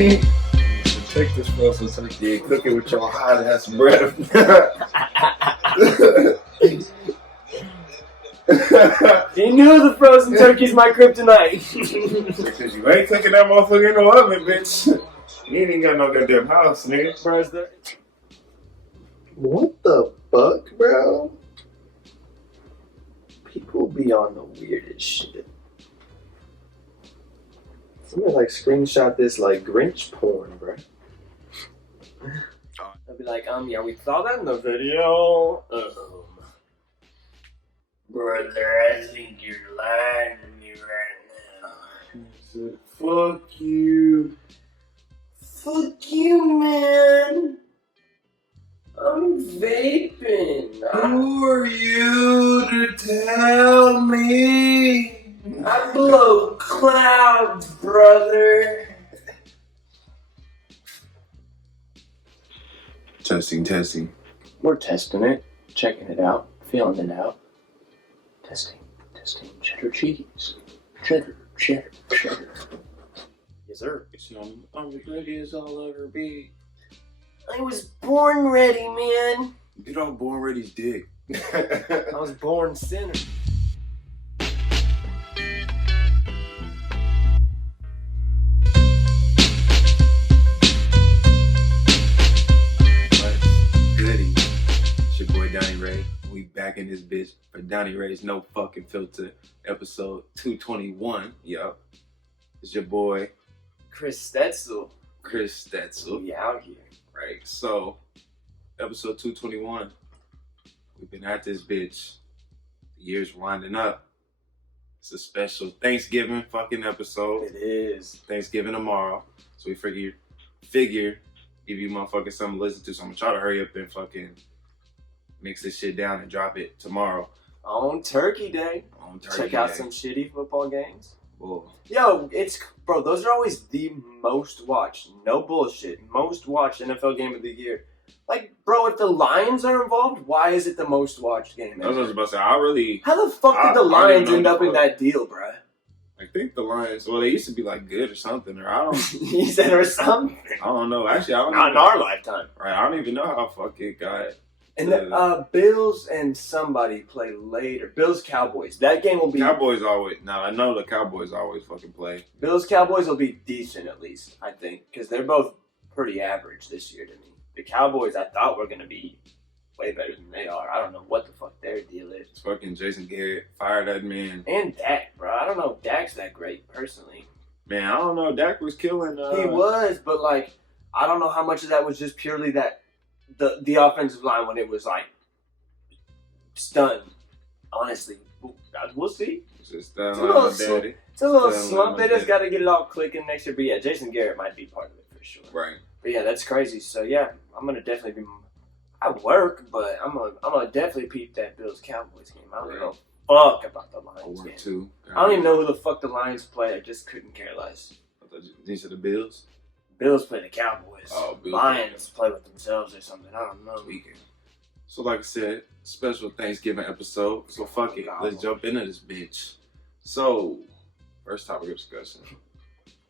Take this frozen turkey and cook it with your hot ass breath. You knew the frozen turkey's my kryptonite. Because you ain't cooking that motherfucker in no oven, bitch. You ain't even got no goddamn house, nigga. What the fuck, bro? People be on the weirdest shit. Somebody like screenshot this like Grinch porn, bro. I'll be like, yeah, we saw that in the video. Brother, I think you're lying to me right now. Said, fuck you. Fuck you, man. I'm vaping. Who are you to tell me? I blow clouds, brother. Testing. We're testing it, checking it out, feeling it out. Testing, cheddar cheese. Cheddar. Yes, sir. I'm as ready as I'll ever be. I was born ready, man. Get on Born Ready's dick. I was born sinner. Goody. It's your boy Donnie Ray. We back in this bitch for Donnie Ray's No Fucking Filter, episode 221. Yup. It's your boy Chris Stetzel. We out here. Right. So, episode 221. We've been at this bitch. The year's winding up. It's a special Thanksgiving fucking episode. It is. Thanksgiving tomorrow. So we figure give you motherfuckers something to listen to. So I'm gonna try to hurry up and fucking mix this shit down and drop it tomorrow. On Turkey Day. Check out some shitty football games. Whoa. Yo, bro, those are always the most watched. No bullshit. Most watched NFL game of the year. Like, bro, if the Lions are involved, why is it the most watched game I was ever? about to say, How the fuck did the Lions end up in that deal, bro? I think the Lions, well, they used to be like good or something, or I don't. He said or something. I don't know. Actually, I don't. Not in our lifetime. Right, I don't even know how fuck it got. And the Bills and somebody play later. Bills Cowboys. That game will be. Cowboys always. Now I know the Cowboys always fucking play. Bills Cowboys will be decent at least, I think, because they're both pretty average this year to me. The Cowboys, I thought were gonna be way better than they are. I don't know what the fuck their deal is. It's fucking Jason Garrett. Fire that man. And Dak, bro. I don't know if Dak's that great personally. Man, I don't know. Dak was killing. He was, but like, I don't know how much of that was just purely that the offensive line when it was like stunned. Honestly, we'll see. It's a little slump. They just got to get it all clicking next year. But yeah, Jason Garrett might be part of it for sure. Right. But yeah, that's crazy. So yeah, I'm gonna definitely be. I work, but I'm gonna definitely peep that Bills Cowboys game. I don't know fuck about the Lions game. Too. I don't even know who the fuck the Lions play. I just couldn't care less. These are the Bills. Bills play the Cowboys. Oh, Bills Lions play with themselves or something. I don't know. Weekend. So like I said, special Thanksgiving episode. So fuck it. Let's jump into this bitch. So, first topic of discussion.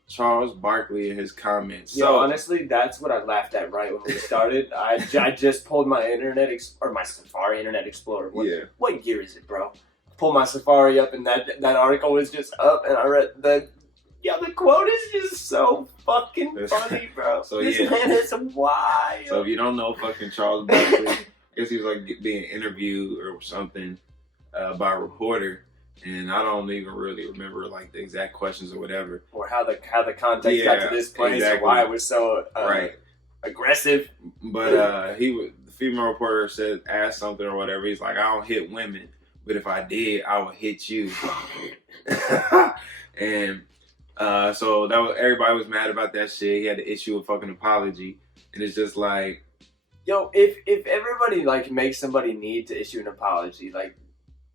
Charles Barkley and his comments. Yo, honestly, that's what I laughed at right when we started. I just pulled my my Safari Internet Explorer. What year is it, bro? Pulled my Safari up and that article was just up and I read the quote is just so fucking funny, bro. So this man is wild. So if you don't know fucking Charles Barkley, I guess he was like being interviewed or something by a reporter. And I don't even really remember like the exact questions or whatever, or how the context got to this place, or why it was so aggressive. But the female reporter asked something or whatever. He's like, I don't hit women, but if I did, I would hit you. And so everybody was mad about that shit. He had to issue a fucking apology, and it's just like, yo, if everybody like makes somebody need to issue an apology, like.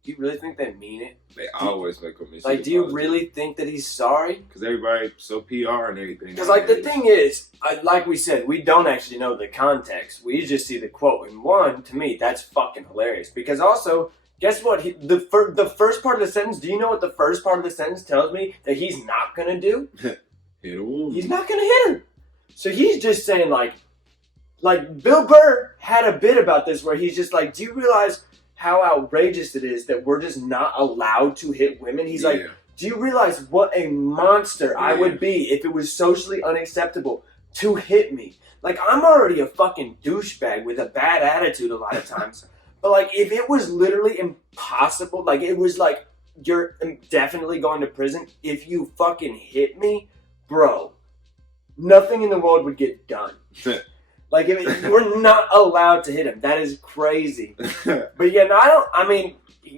Do you really think they mean it? They always make a mistake. Like, do you really think that he's sorry? Because everybody so PR and everything. Because, like, the thing is, like we said, we don't actually know the context. We just see the quote. And one, to me, that's fucking hilarious. Because also, guess what? The first part of the sentence, do you know what the first part of the sentence tells me that he's not going to do? Hit a woman. He's not going to hit her. So he's just saying like Bill Burr had a bit about this where he's just like, do you realize how outrageous it is that we're just not allowed to hit women? He's like, do you realize what a monster I would be if it was socially unacceptable to hit me? Like, I'm already a fucking douchebag with a bad attitude a lot of times. But, like, if it was literally impossible, like, it was like, you're definitely going to prison if you fucking hit me, bro, nothing in the world would get done. Like, we're not allowed to hit him. That is crazy. But, yeah, no,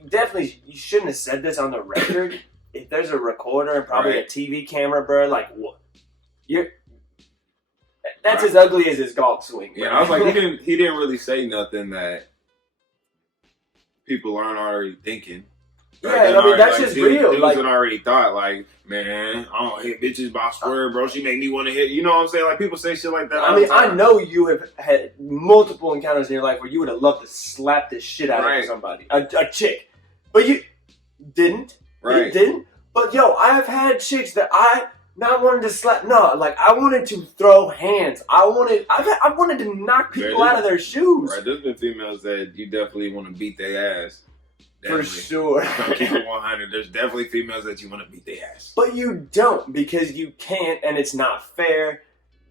definitely, you shouldn't have said this on the record. If there's a recorder and probably a TV camera, bro, like, what? That's as ugly as his golf swing. Bro. Yeah, I was like, he didn't really say nothing that people aren't already thinking. Yeah, that's just real. Dudes had already thought, like, man, I don't hit bitches by swear, bro. She make me want to hit. You know what I'm saying? Like, people say shit like that. I know you have had multiple encounters in your life where you would have loved to slap the shit out of somebody, a chick, but you didn't. Right? You didn't. But yo, I have had chicks that I not wanted to slap. No, like I wanted to throw hands. I wanted to knock people out of their shoes. Right? There's been females that you definitely want to beat their ass. Definitely. For sure. Keep it 100. There's definitely females that you want to beat their ass. But you don't because you can't, and it's not fair.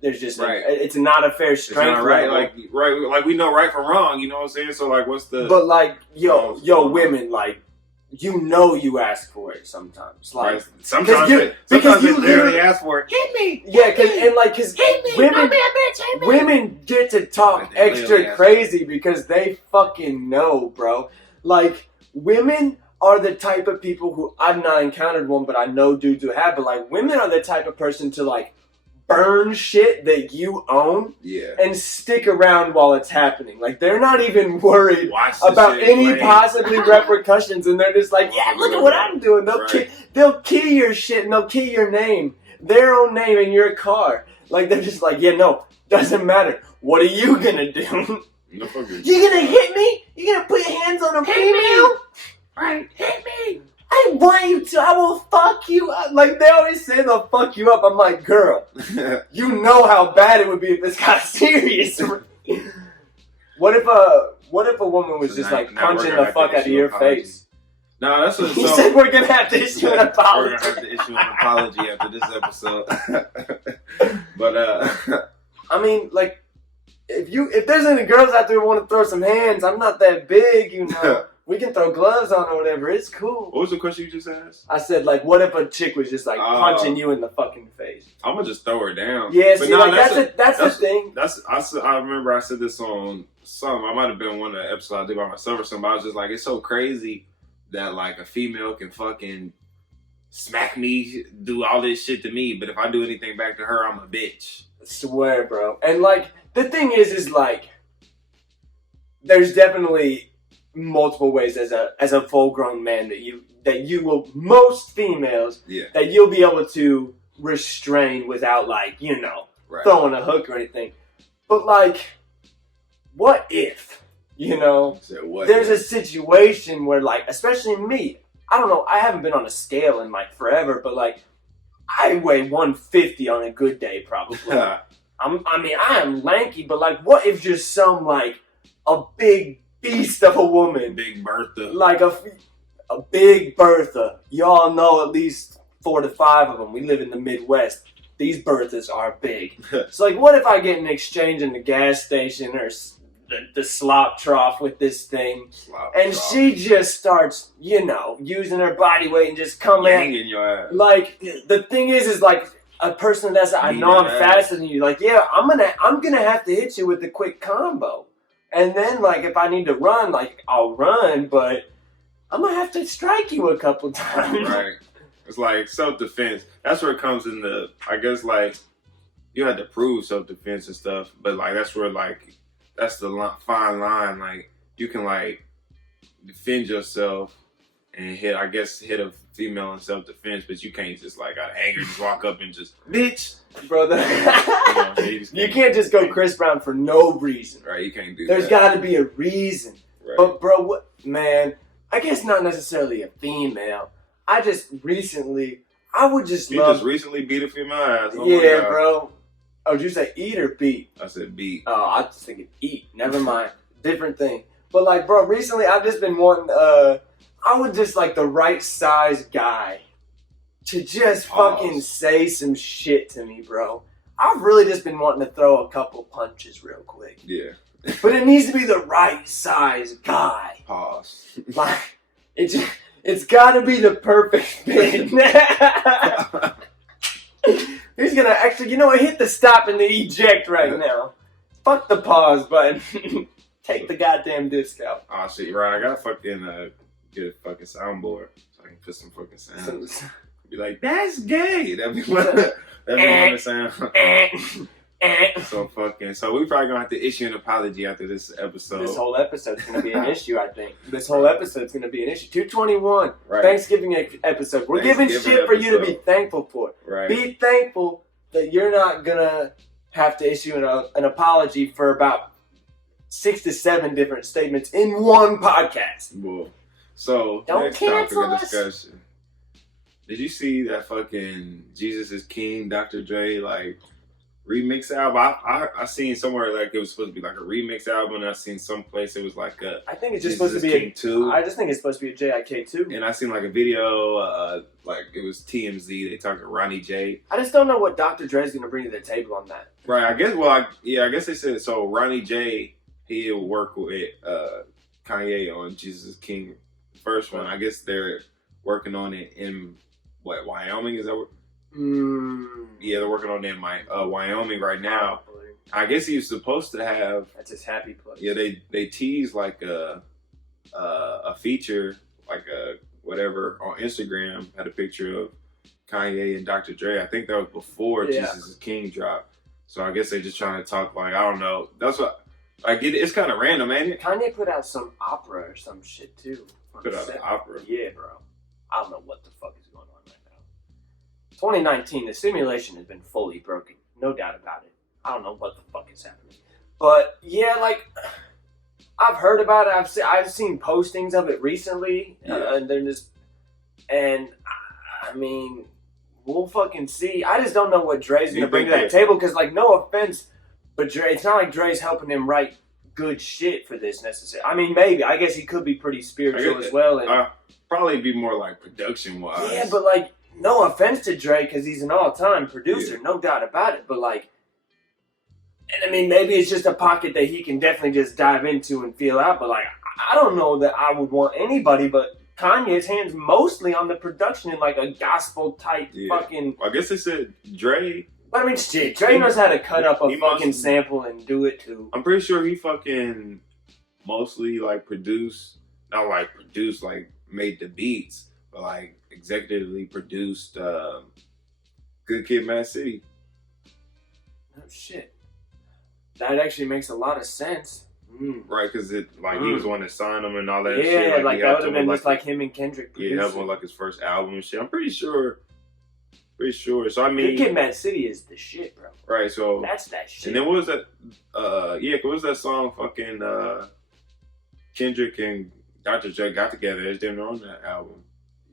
There's just it's not a fair strength. It's not right. Like we know right from wrong. You know what I'm saying? So like, what's the? But like, yo, women, like, you know, you ask for it sometimes. Like sometimes you literally ask for it. Hit me. Yeah, because women get to talk extra crazy because they fucking know, bro. Like. Women are the type of people who, I've not encountered one, but I know dudes who have, but like women are the type of person to like burn shit that you own and stick around while it's happening. Like they're not even worried about any possibly repercussions, and they're just like, yeah, look at what I'm doing. They'll key your shit and they'll key your name, their own name in your car. Like they're just like, yeah, no, doesn't matter. What are you gonna do? You gonna hit me? You gonna put your hands on a female? Right, hit me. I want you to. I will fuck you up. Like they always say they'll fuck you up. I'm like, girl, you know how bad it would be if this got serious. What if a woman was just like punching the fuck out of your face? No, that's what he said. We're gonna have to issue an apology. We're gonna have to issue an apology after this episode. But I mean, like. If there's any girls out there who want to throw some hands, I'm not that big, you know. We can throw gloves on or whatever. It's cool. What was the question you just asked? I said, like, what if a chick was just like punching you in the fucking face? I'm gonna just throw her down. Yeah, see, that's the thing. I remember I said this on some. I might have been one of the episodes I did by myself or something. But I was just like, it's so crazy that like a female can fucking smack me, do all this shit to me, but if I do anything back to her, I'm a bitch. I swear, bro. And like. The thing is like, there's definitely multiple ways as a full-grown man that you will, most females, that you'll be able to restrain without like, you know, throwing a hook or anything. But like, what if, you know, there's a situation where like, especially me, I don't know, I haven't been on a scale in like forever, but like, I weigh 150 on a good day probably. I am lanky, but like, what if just some like a big beast of a woman, Big Bertha, like a big Bertha? Y'all know at least 4 to 5 of them. We live in the Midwest. These Berthas are big. So like, what if I get an exchange in the gas station or the slop trough with this thing, she just starts, you know, using her body weight and just coming in your ass. Like the thing is like. A person that's I know I'm faster than you, like, yeah, I'm gonna have to hit you with a quick combo, and then like if I need to run, like I'll run, but I'm gonna have to strike you a couple times. Right. It's like self-defense. That's where it comes in the. I guess like you had to prove self-defense and stuff, but like that's where like that's the fine line. Like you can like defend yourself and hit a female in self-defense, but you can't just like out of anger just walk up and just bitch, brother. You can't just go Chris Brown for no reason. Right, you can't do that. There's got to be a reason. Right. But bro, man, I guess not necessarily a female. I just recently, I would just you love. Just recently beat a female ass. Oh yeah, bro. Oh, did you say eat or beat? I said beat. Oh, I was thinking eat. Never mind. Different thing. But like, bro, recently I've just been wanting, I would just like the right size guy to just fucking say some shit to me, bro. I've really just been wanting to throw a couple punches real quick. Yeah. But it needs to be the right size guy. Pause. Like, it's got to be the perfect fit. He's gonna actually, you know what? Hit the stop and the eject right now. Fuck the pause button. Take the goddamn discount. Oh shit, you're right. I gotta fucking get a fucking soundboard so I can put some fucking sounds. Be like, that's gay. That'd be what the sound. So we probably gonna have to issue an apology after this episode. This whole episode's gonna be an issue, I think. This whole episode's gonna be an issue. 221, right. Thanksgiving episode. We're giving shit for you to be thankful for. Right. Be thankful that you're not gonna have to issue an apology for about 6 to 7 different statements in one podcast. Well, so don't next cancel topic of us. discussion. Did you see that fucking Jesus is King Dr. Dre like remix album? I seen somewhere like it was supposed to be like a remix album, and I seen someplace it was like a. I think it's just Jesus supposed to be King 2. I just think it's supposed to be a JIK2. And I seen like a video, like it was TMZ. They talked to Ronnie J. I just don't know what Dr. Dre's gonna bring to the table on that. Right. I guess. Well, I guess they said so. Ronnie J. He'll work with Kanye on Jesus is King, first one. I guess they're working on it in Wyoming? Is that what? Yeah, they're working on it in Wyoming right now. Probably. I guess he was supposed to have. That's his happy place. Yeah, they teased like a feature, like a whatever on Instagram, had a picture of Kanye and Dr. Dre. I think that was before Jesus is King dropped. So I guess they're just trying to talk like, I don't know. That's what I get. It's kind of random, ain't it? Kanye put out some opera or some shit too. Put out an opera. Yeah, bro. I don't know what the fuck is going on right now. 2019, the simulation has been fully broken. No doubt about it. I don't know what the fuck is happening. But yeah, like I've heard about it. I've seen postings of it recently, and they're just. And I mean, we'll fucking see. I just don't know what Dre's gonna bring to that table. Because, like, no offense, but Dre, it's not like Dre's helping him write good shit for this necessarily. I mean, maybe. I guess he could be pretty spiritual as well. And, probably be more like production wise. yeah, but like, no offense to Dre because he's an all-time producer, no doubt about it. But like, and I mean, maybe it's just a pocket that he can definitely just dive into and feel out. But like, I don't know that I would want anybody but Kanye's hands mostly on the production in like a gospel type fucking. I guess they said Dre. But I mean, shit, Dre knows how to cut up a fucking sample and do it too. I'm pretty sure he fucking mostly like not like produced, like made the beats, but like executively produced Good Kid, Mad City. Oh shit, that actually makes a lot of sense. Right, because he was the one that signed him and all that shit. Yeah, like that would have been just like him and Kendrick producing. Yeah, that was like his first album and shit. I'm pretty sure. So I mean, Good Kid, Mad City is the shit, bro. Right, so that's that shit. And then what was that? What was that song? Fucking Kendrick and Dr. Dre got together. They didn't on that album.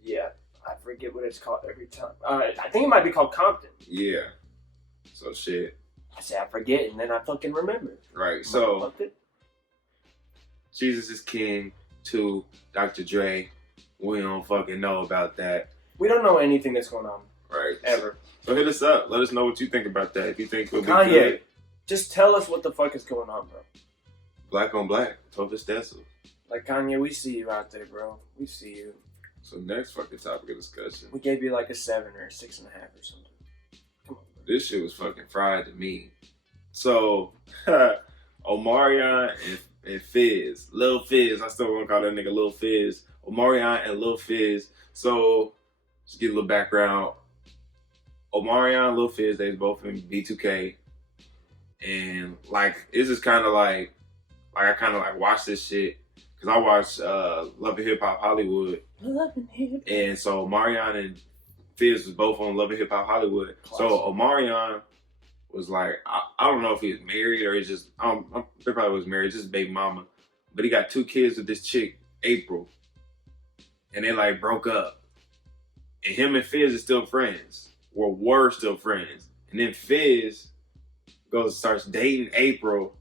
Yeah, I forget what it's called every time. I think it might be called Compton. Yeah. So shit. I say I forget, and then I fucking remember. Right. So Jesus is King to Dr. Dre. We don't fucking know about that. We don't know anything that's going on. Right. Ever. So hit us up. Let us know what you think about that. If you think we'll be Kanye, good. just tell us what the fuck is going on, bro. Black on black. Talk to Stetzel. Like, Kanye, we see you out there, bro. We see you. So next fucking topic of discussion. We gave you like a 7 or a 6.5 or something. Come on, bro. This shit was fucking fried to me. So, Omarion and Fizz. Lil Fizz. I still want to call that nigga Lil Fizz. Omarion and Lil Fizz. So, just get a little background. Omarion and Lil Fizz, they both in B2K. And, like, it's just kind of like I kind of like watched this shit. Because I watched Love and Hip Hop Hollywood. And so Omarion and Fizz was both on Love and Hip Hop Hollywood. Classic. So Omarion was like, I don't know if he was married or he just, he probably was married, just baby mama. But he got 2 kids with this chick, April. And they like broke up. And him and Fizz are still friends. Or were still friends. And then Fizz starts dating April.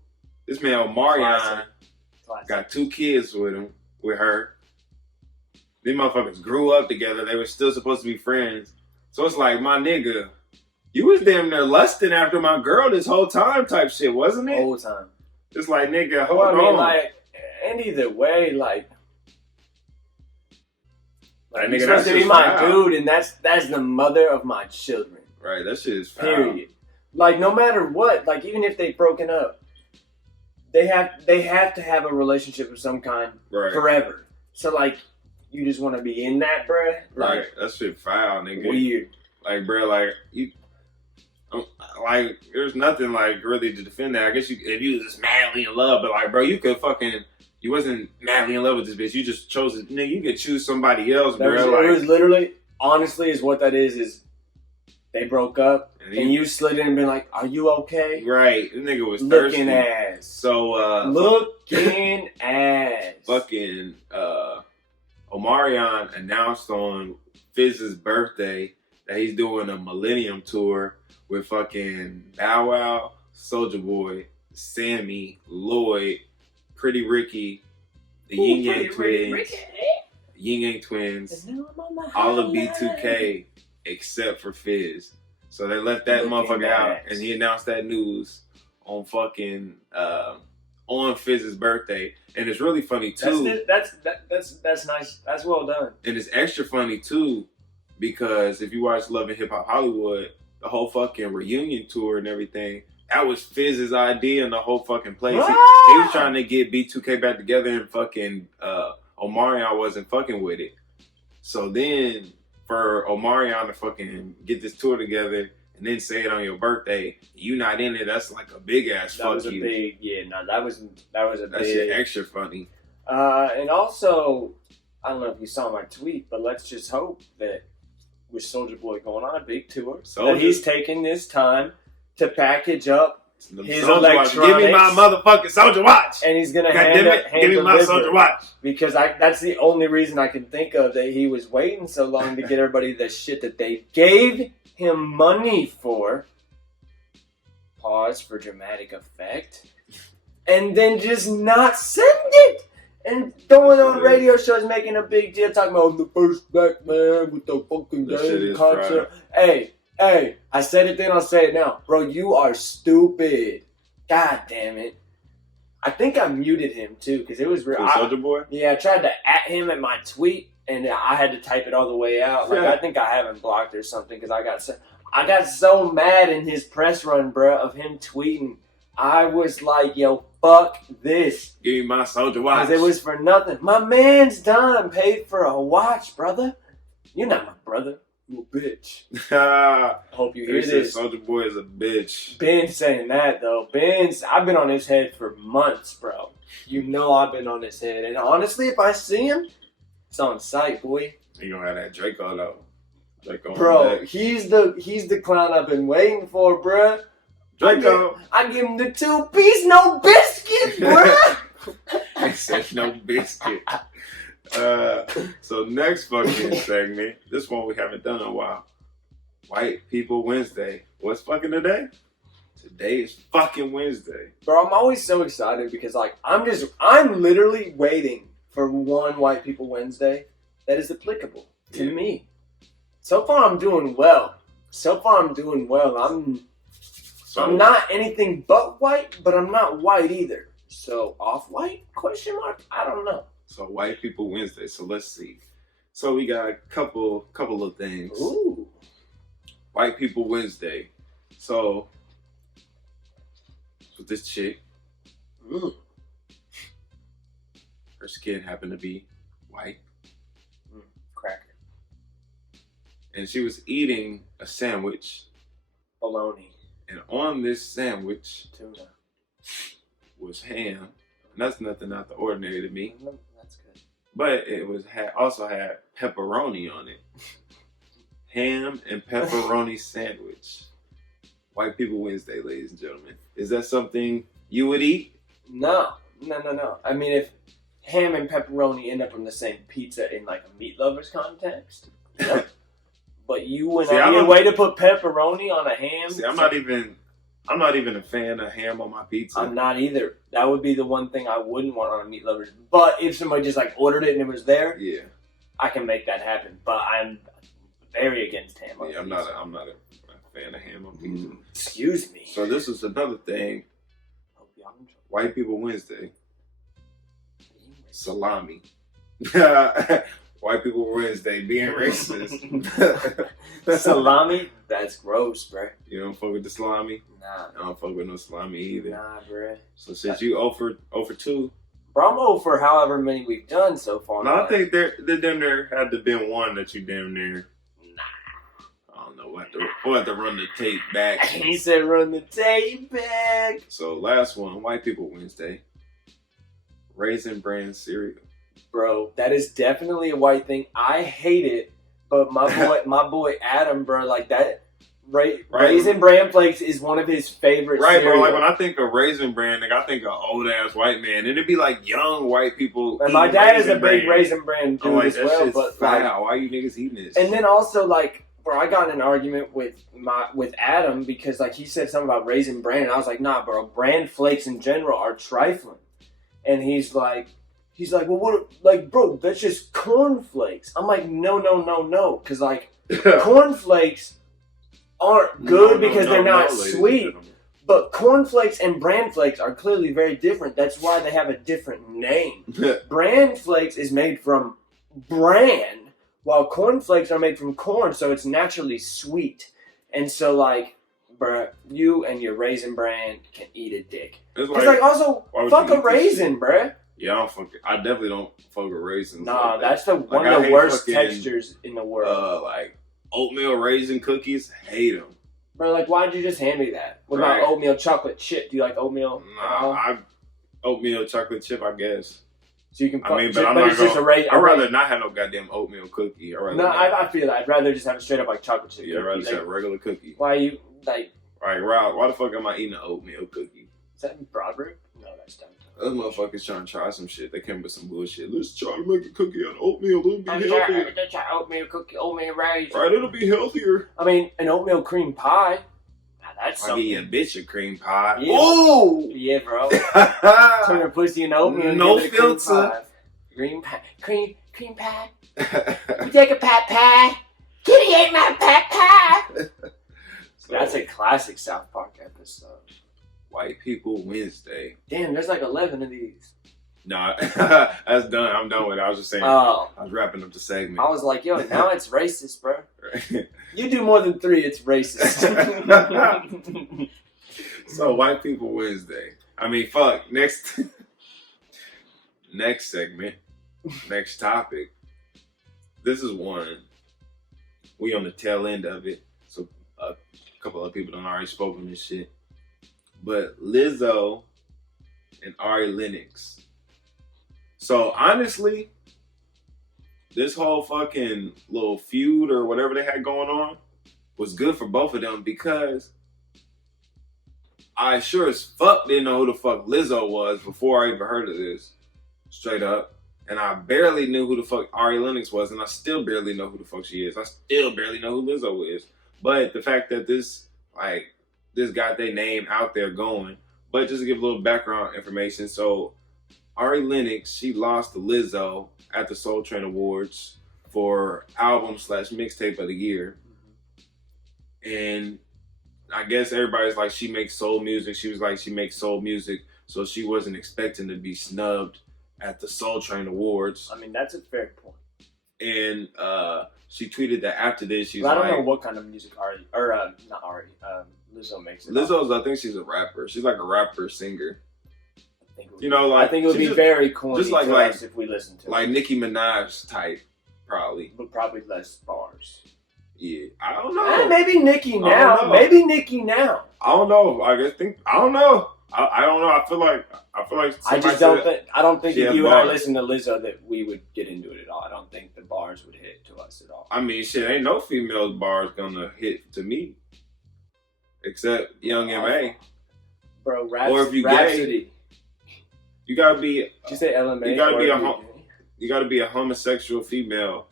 This man Omarion got 2 kids with her. These motherfuckers grew up together. They were still supposed to be friends. So it's like, my nigga, you was damn near lusting after my girl this whole time type shit, wasn't it? Whole time. It's like, nigga, hold on. Like, and either way, like nigga, you're supposed to be my dude, and that's the mother of my children. Right, that shit is foul. Period. Like, no matter what, like, even if they've broken up, they have to have a relationship of some kind forever. So, like, you just want to be in that, bruh? Like, right, that shit foul, nigga. Weird. Like, bruh, like, like, there's nothing, like, really to defend that. I guess if you was just madly in love, but, like, bro, you wasn't madly in love with this bitch. You just chose it. Nigga, you could choose somebody else, bro. It was literally, honestly, is what that is they broke up, and you slid in and been like, are you okay? Right. The nigga was looking thirsty. ass. So, looking ass. Fucking, Omarion announced on Fizz's birthday that he's doing a Millennium Tour with fucking Bow Wow, Soulja Boy, Sammy, Lloyd, Pretty Ricky, the Yin Yang Twins, all of B2K except for Fizz. So they left that motherfucker out, and he announced that news on fucking on Fizz's birthday. And it's really funny too. That's nice. That's well done. And it's extra funny too because if you watch Love and Hip Hop Hollywood, the whole fucking reunion tour and everything, that was Fizz's idea and the whole fucking place. He was trying to get B2K back together, and fucking Omarion wasn't fucking with it. So then for Omarion to fucking get this tour together and then say it on your birthday, you not in it, that's like a big ass fuck you. That was a big, that was a big. That shit extra funny. And also, I don't know if you saw my tweet, but let's just hope that with Soulja Boy going on a big tour, that he's taking this time to package up his electronics. Give me my motherfucking Soulja watch. And he's gonna give me my Soulja watch. Because that's the only reason I can think of that he was waiting so long to get everybody the shit that they gave him money for. Pause for dramatic effect. And then just not send it. And going on radio shows making a big deal talking about the first black man with the fucking game concert. Hey, I said it then, I'll say it now. Bro, you are stupid. God damn it. I think I muted him too, because it was real. Soulja Boy? Yeah, I tried to at him at my tweet, and I had to type it all the way out. Like, I think I haven't blocked or something, because I got so mad in his press run, bro, of him tweeting. I was like, yo, fuck this. Give me my Soulja watch. Because it was for nothing. My man's done paid for a watch, brother. You're not my brother. You a bitch. I hope you hear this. Soulja Boy is a bitch. Ben's saying that, though. I've been on his head for months, bro. You know I've been on his head. And honestly, if I see him, it's on sight, boy. You gonna have that Draco, though. Draco, bro, he's the clown I've been waiting for, bro. Draco. I give him the 2-piece, no biscuit, bro. He said no biscuit. So next fucking segment, this one we haven't done in a while. White People Wednesday. What's fucking today? Today is fucking Wednesday. Bro, I'm always so excited because like I'm literally waiting for one White People Wednesday that is applicable to me. So far I'm doing well. I'm not anything but white, but I'm not white either. So off-white? Question mark? I don't know. So White People Wednesday. So let's see. So we got a couple of things. Ooh. White People Wednesday. So with this chick, her skin happened to be white. Cracker. And she was eating a sandwich. Bologna. And on this sandwich, tuna, was ham. And that's nothing out the ordinary to me. That's good. But it was also had pepperoni on it. Ham and pepperoni sandwich. White People Wednesday, ladies and gentlemen. Is that something you would eat? No. I mean, if ham and pepperoni end up on the same pizza in like a meat lovers context, no. But you went out your way to put pepperoni on a ham? See, I'm not even I'm not even a fan of ham on my pizza. I'm not either. That would be the one thing I wouldn't want on a meat lover. But if somebody just like ordered it and it was there, yeah, I can make that happen. But I'm very against ham on pizza. I'm not a fan of ham on pizza. Excuse me. So this is another thing. White People Wednesday. Salami. White People Wednesday being racist. Salami? That's gross, bro. You don't fuck with the salami? Nah. I don't fuck with no salami either. Nah, bro. So since you 0 for 2. Bro, I'm 0 for however many we've done so far. No, I think there damn near had to been one that you damn near. Nah. I don't know. We'll have to run the tape back. He said run the tape back. So last one, White People Wednesday. Raisin Bran cereal. Bro, that is definitely a white thing. I hate it, but my boy Adam, bro, like that. Raisin Bran Flakes is one of his favorite cereals. Bro. Like when I think of Raisin Bran, like I think of old ass white man, and it'd be like young white people. And my dad is a big Raisin Bran dude like, as well. But foul. Why are you niggas eating this? And then also like, bro, I got in an argument with Adam because like he said something about Raisin Bran, and I was like, nah, bro, Bran Flakes in general are trifling. And he's like, well, what? Like, bro, that's just cornflakes. I'm like, no, because like cornflakes aren't good because they're not sweet. But cornflakes and bran flakes are clearly very different. That's why they have a different name. Bran flakes is made from bran, while cornflakes are made from corn, so it's naturally sweet. And so, like, bruh, you and your Raisin Bran can eat a dick. Because, like, also, fuck a raisin, bruh. Yeah, I definitely don't fuck with raisins. Nah, like that's one of the worst textures in the world. Like oatmeal raisin cookies, hate them. Bro, like, why'd you just hand me that? What about oatmeal chocolate chip? Do you like oatmeal? Nah, oatmeal chocolate chip, I guess. So you can. I mean, but I'm not gonna. I'd rather not have no goddamn oatmeal cookie. I feel that. I'd rather just have a straight up like chocolate chip. Yeah, I'd rather just have a regular cookie. Why are you like? Right, Rob. Why the fuck am I eating an oatmeal cookie? Is that Broadway? No, that's dumb. Those motherfuckers trying to try some shit. They came with some bullshit. Let's try to make a cookie out of oatmeal. It'll be healthier. Let's try oatmeal cookie, oatmeal raisin. Right, it'll be healthier. I mean, an oatmeal cream pie. That's something. I give you a bitch a cream pie. Yeah. Oh! Yeah, bro. Turn your pussy in oatmeal. No filter. Cream pie. Cream pie. You take a pat pie. Kitty ate my pat pie. So, that's a classic South Park episode. White People Wednesday. Damn, there's like 11 of these. Nah, that's done. I'm done with it. I was just saying. I was wrapping up the segment. I was like, yo, now it's racist, bro. You do more than 3, it's racist. So, White People Wednesday. I mean, fuck. Next segment. Next topic. This is one. We on the tail end of it. So, a couple of people done already spoken this shit. But Lizzo and Ari Lennox. So honestly, this whole fucking little feud or whatever they had going on was good for both of them because I sure as fuck didn't know who the fuck Lizzo was before I even heard of this. Straight up. And I barely knew who the fuck Ari Lennox was, and I still barely know who the fuck she is. I still barely know who Lizzo is. But the fact that this got their name out there going. But just to give a little background information, so Ari Lennox, she lost to Lizzo at the Soul Train Awards for album/mixtape of the year. And I guess everybody's like, she makes soul music. She was like, she makes soul music. So she wasn't expecting to be snubbed at the Soul Train Awards. I mean, that's a fair point. And she tweeted that after this, she's I don't know what kind of music Lizzo makes. I think she's a rapper. She's like a rapper, singer. I think it would be very corny just like us if we listened to like Nicki Minaj type, probably. But probably less bars. Yeah, I don't know. Maybe Nicki now. I don't know. I don't know. I don't know. I feel like I don't think if you and I listen to Lizzo that we would get into it at all. I don't think the bars would hit to us at all. I mean, shit, ain't no female bars gonna hit to me. Except Young M.A. Bro, or if you Rhapsody. Gay, you gotta be. Did you say LMA? You gotta be a homosexual female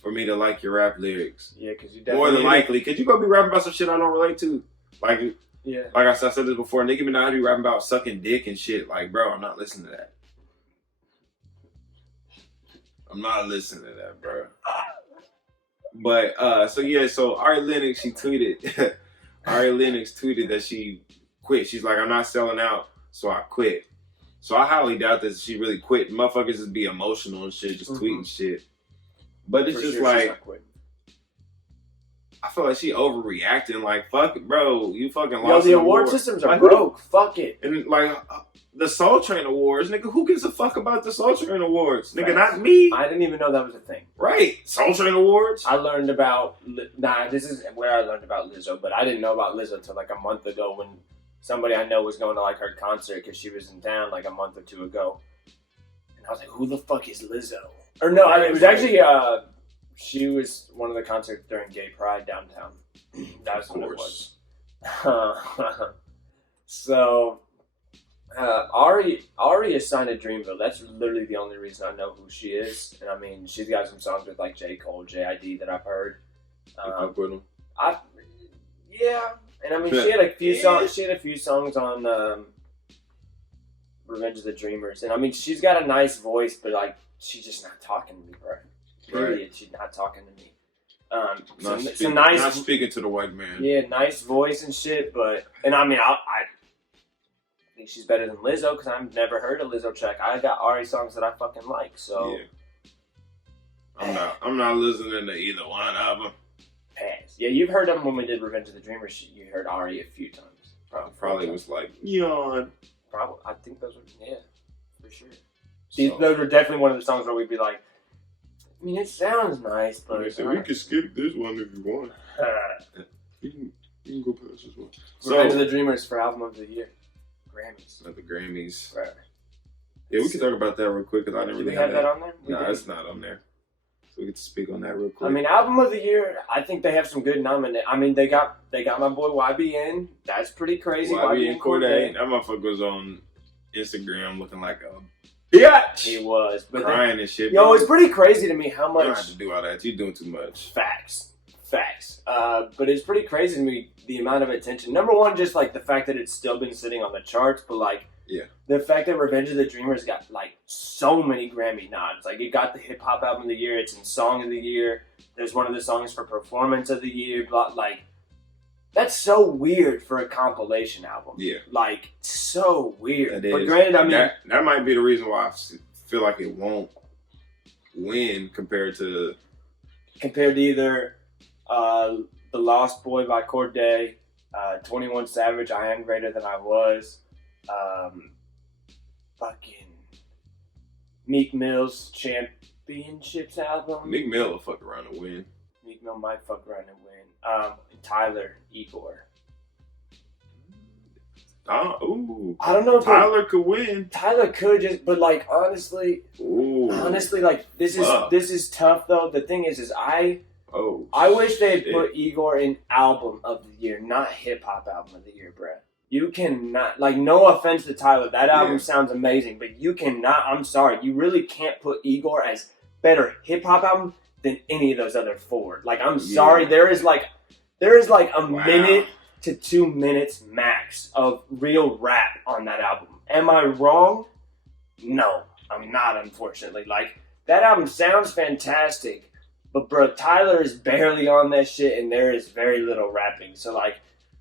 for me to like your rap lyrics. Yeah, because you definitely more than likely. Could you go be rapping about some shit I don't relate to? Like Yeah. Like I said this before, Nicki Minaj be rapping about sucking dick and shit. Like, bro, I'm not listening to that. I'm not listening to that, bro. But so Ari Lennox, she tweeted. Ari Lennox tweeted that she quit. She's like, I'm not selling out, so I quit. So I highly doubt that she really quit. Motherfuckers just be emotional and shit, just tweeting shit. But it's just like, I feel like she overreacting. Like, fuck it, bro. You fucking lost. Yo, the award systems are broke. Fuck it. And like the Soul Train Awards, nigga. Who gives a fuck about the Soul Train Awards, nigga? Not me. I didn't even know that was a thing. Right, Soul Train Awards. I learned about. This is where I learned about Lizzo, but I didn't know about Lizzo until like a month ago when somebody I know was going to like her concert because she was in town like a month or two ago, and I was like, "Who the fuck is Lizzo?" Or no, it was actually she was one of the concerts during Gay Pride downtown. That's what it was. So Ari is signed to Dreamville. That's literally the only reason I know who she is. And I mean, she's got some songs with like J. Cole, JID that I've heard. Yeah. And I mean, she had a few songs. She had a few songs on Revenge of the Dreamers. And I mean, she's got a nice voice, but like, she's just not talking to me, bro. Period. Right. She's not talking to me. Not speaking to the white man. Yeah, nice voice and shit. But and I mean, I think she's better than Lizzo because I've never heard a Lizzo track. I got Ari songs that I fucking like. So yeah. I'm not listening to either one of them. Pass. Yeah, you've heard them when we did Revenge of the Dreamers. You heard Ari a few times. Probably was like yawn. Probably. I think those were for sure. Those were definitely one of the songs where we'd be like, I mean, it sounds nice, but we can skip this one if you want. You can go past this one. Revenge of the Dreamers for Album of the Year. Grammys. Not the Grammys. Right. Yeah, we can talk about that real quick because I didn't really have that on there. No, it's not on there. So we get to speak on that real quick. I mean, Album of the Year, I think they have some good nominations. I mean, they got my boy YBN. That's pretty crazy. YBN Cordae. That motherfucker was on Instagram looking like a bitch. He was. But crying and shit. Yo, it's pretty crazy to me how much. You don't have to do all that. You're doing too much. Facts. But it's pretty crazy to me the amount of attention. Number one, just like the fact that it's still been sitting on the charts, but like the fact that Revenge of the Dreamers got like so many Grammy nods. Like it got the Hip Hop Album of the Year. It's in Song of the Year. There's one of the songs for Performance of the Year. Like that's so weird for a compilation album. Yeah, like so weird. But granted, I mean that might be the reason why I feel like it won't win compared to either The Lost Boy by Cordae, 21 Savage, I Am Greater Than I Was, fucking Meek Mill's Championships album. Meek Mill will fuck around and win. Meek Mill might fuck around and win. Tyler, Igor. I don't know if Tyler could win. Tyler could but like honestly, like this is tough though. The thing is I wish they had put Igor in Album of the Year, not Hip Hop Album of the Year, bruh. You cannot, like, no offense to Tyler, that album sounds amazing, but you cannot, I'm sorry, you really can't put Igor as better hip hop album than any of those other four. Like, I'm sorry, there is like a minute to 2 minutes max of real rap on that album. Am I wrong? No, I'm not, unfortunately. Like, that album sounds fantastic. But bro, Tyler is barely on that shit, and there is very little rapping. So like,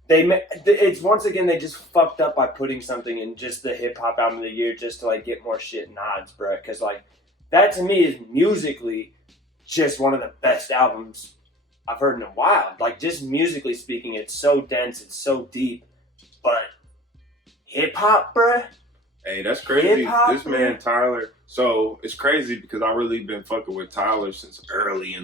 it's once again they just fucked up by putting something in just the Hip Hop Album of the Year just to like get more shit nods, bro. Because like, that to me is musically just one of the best albums I've heard in a while. Like just musically speaking, it's so dense, it's so deep. But hip hop, bro. Hey, that's crazy. This man Tyler. So it's crazy because I really been fucking with Tyler since early,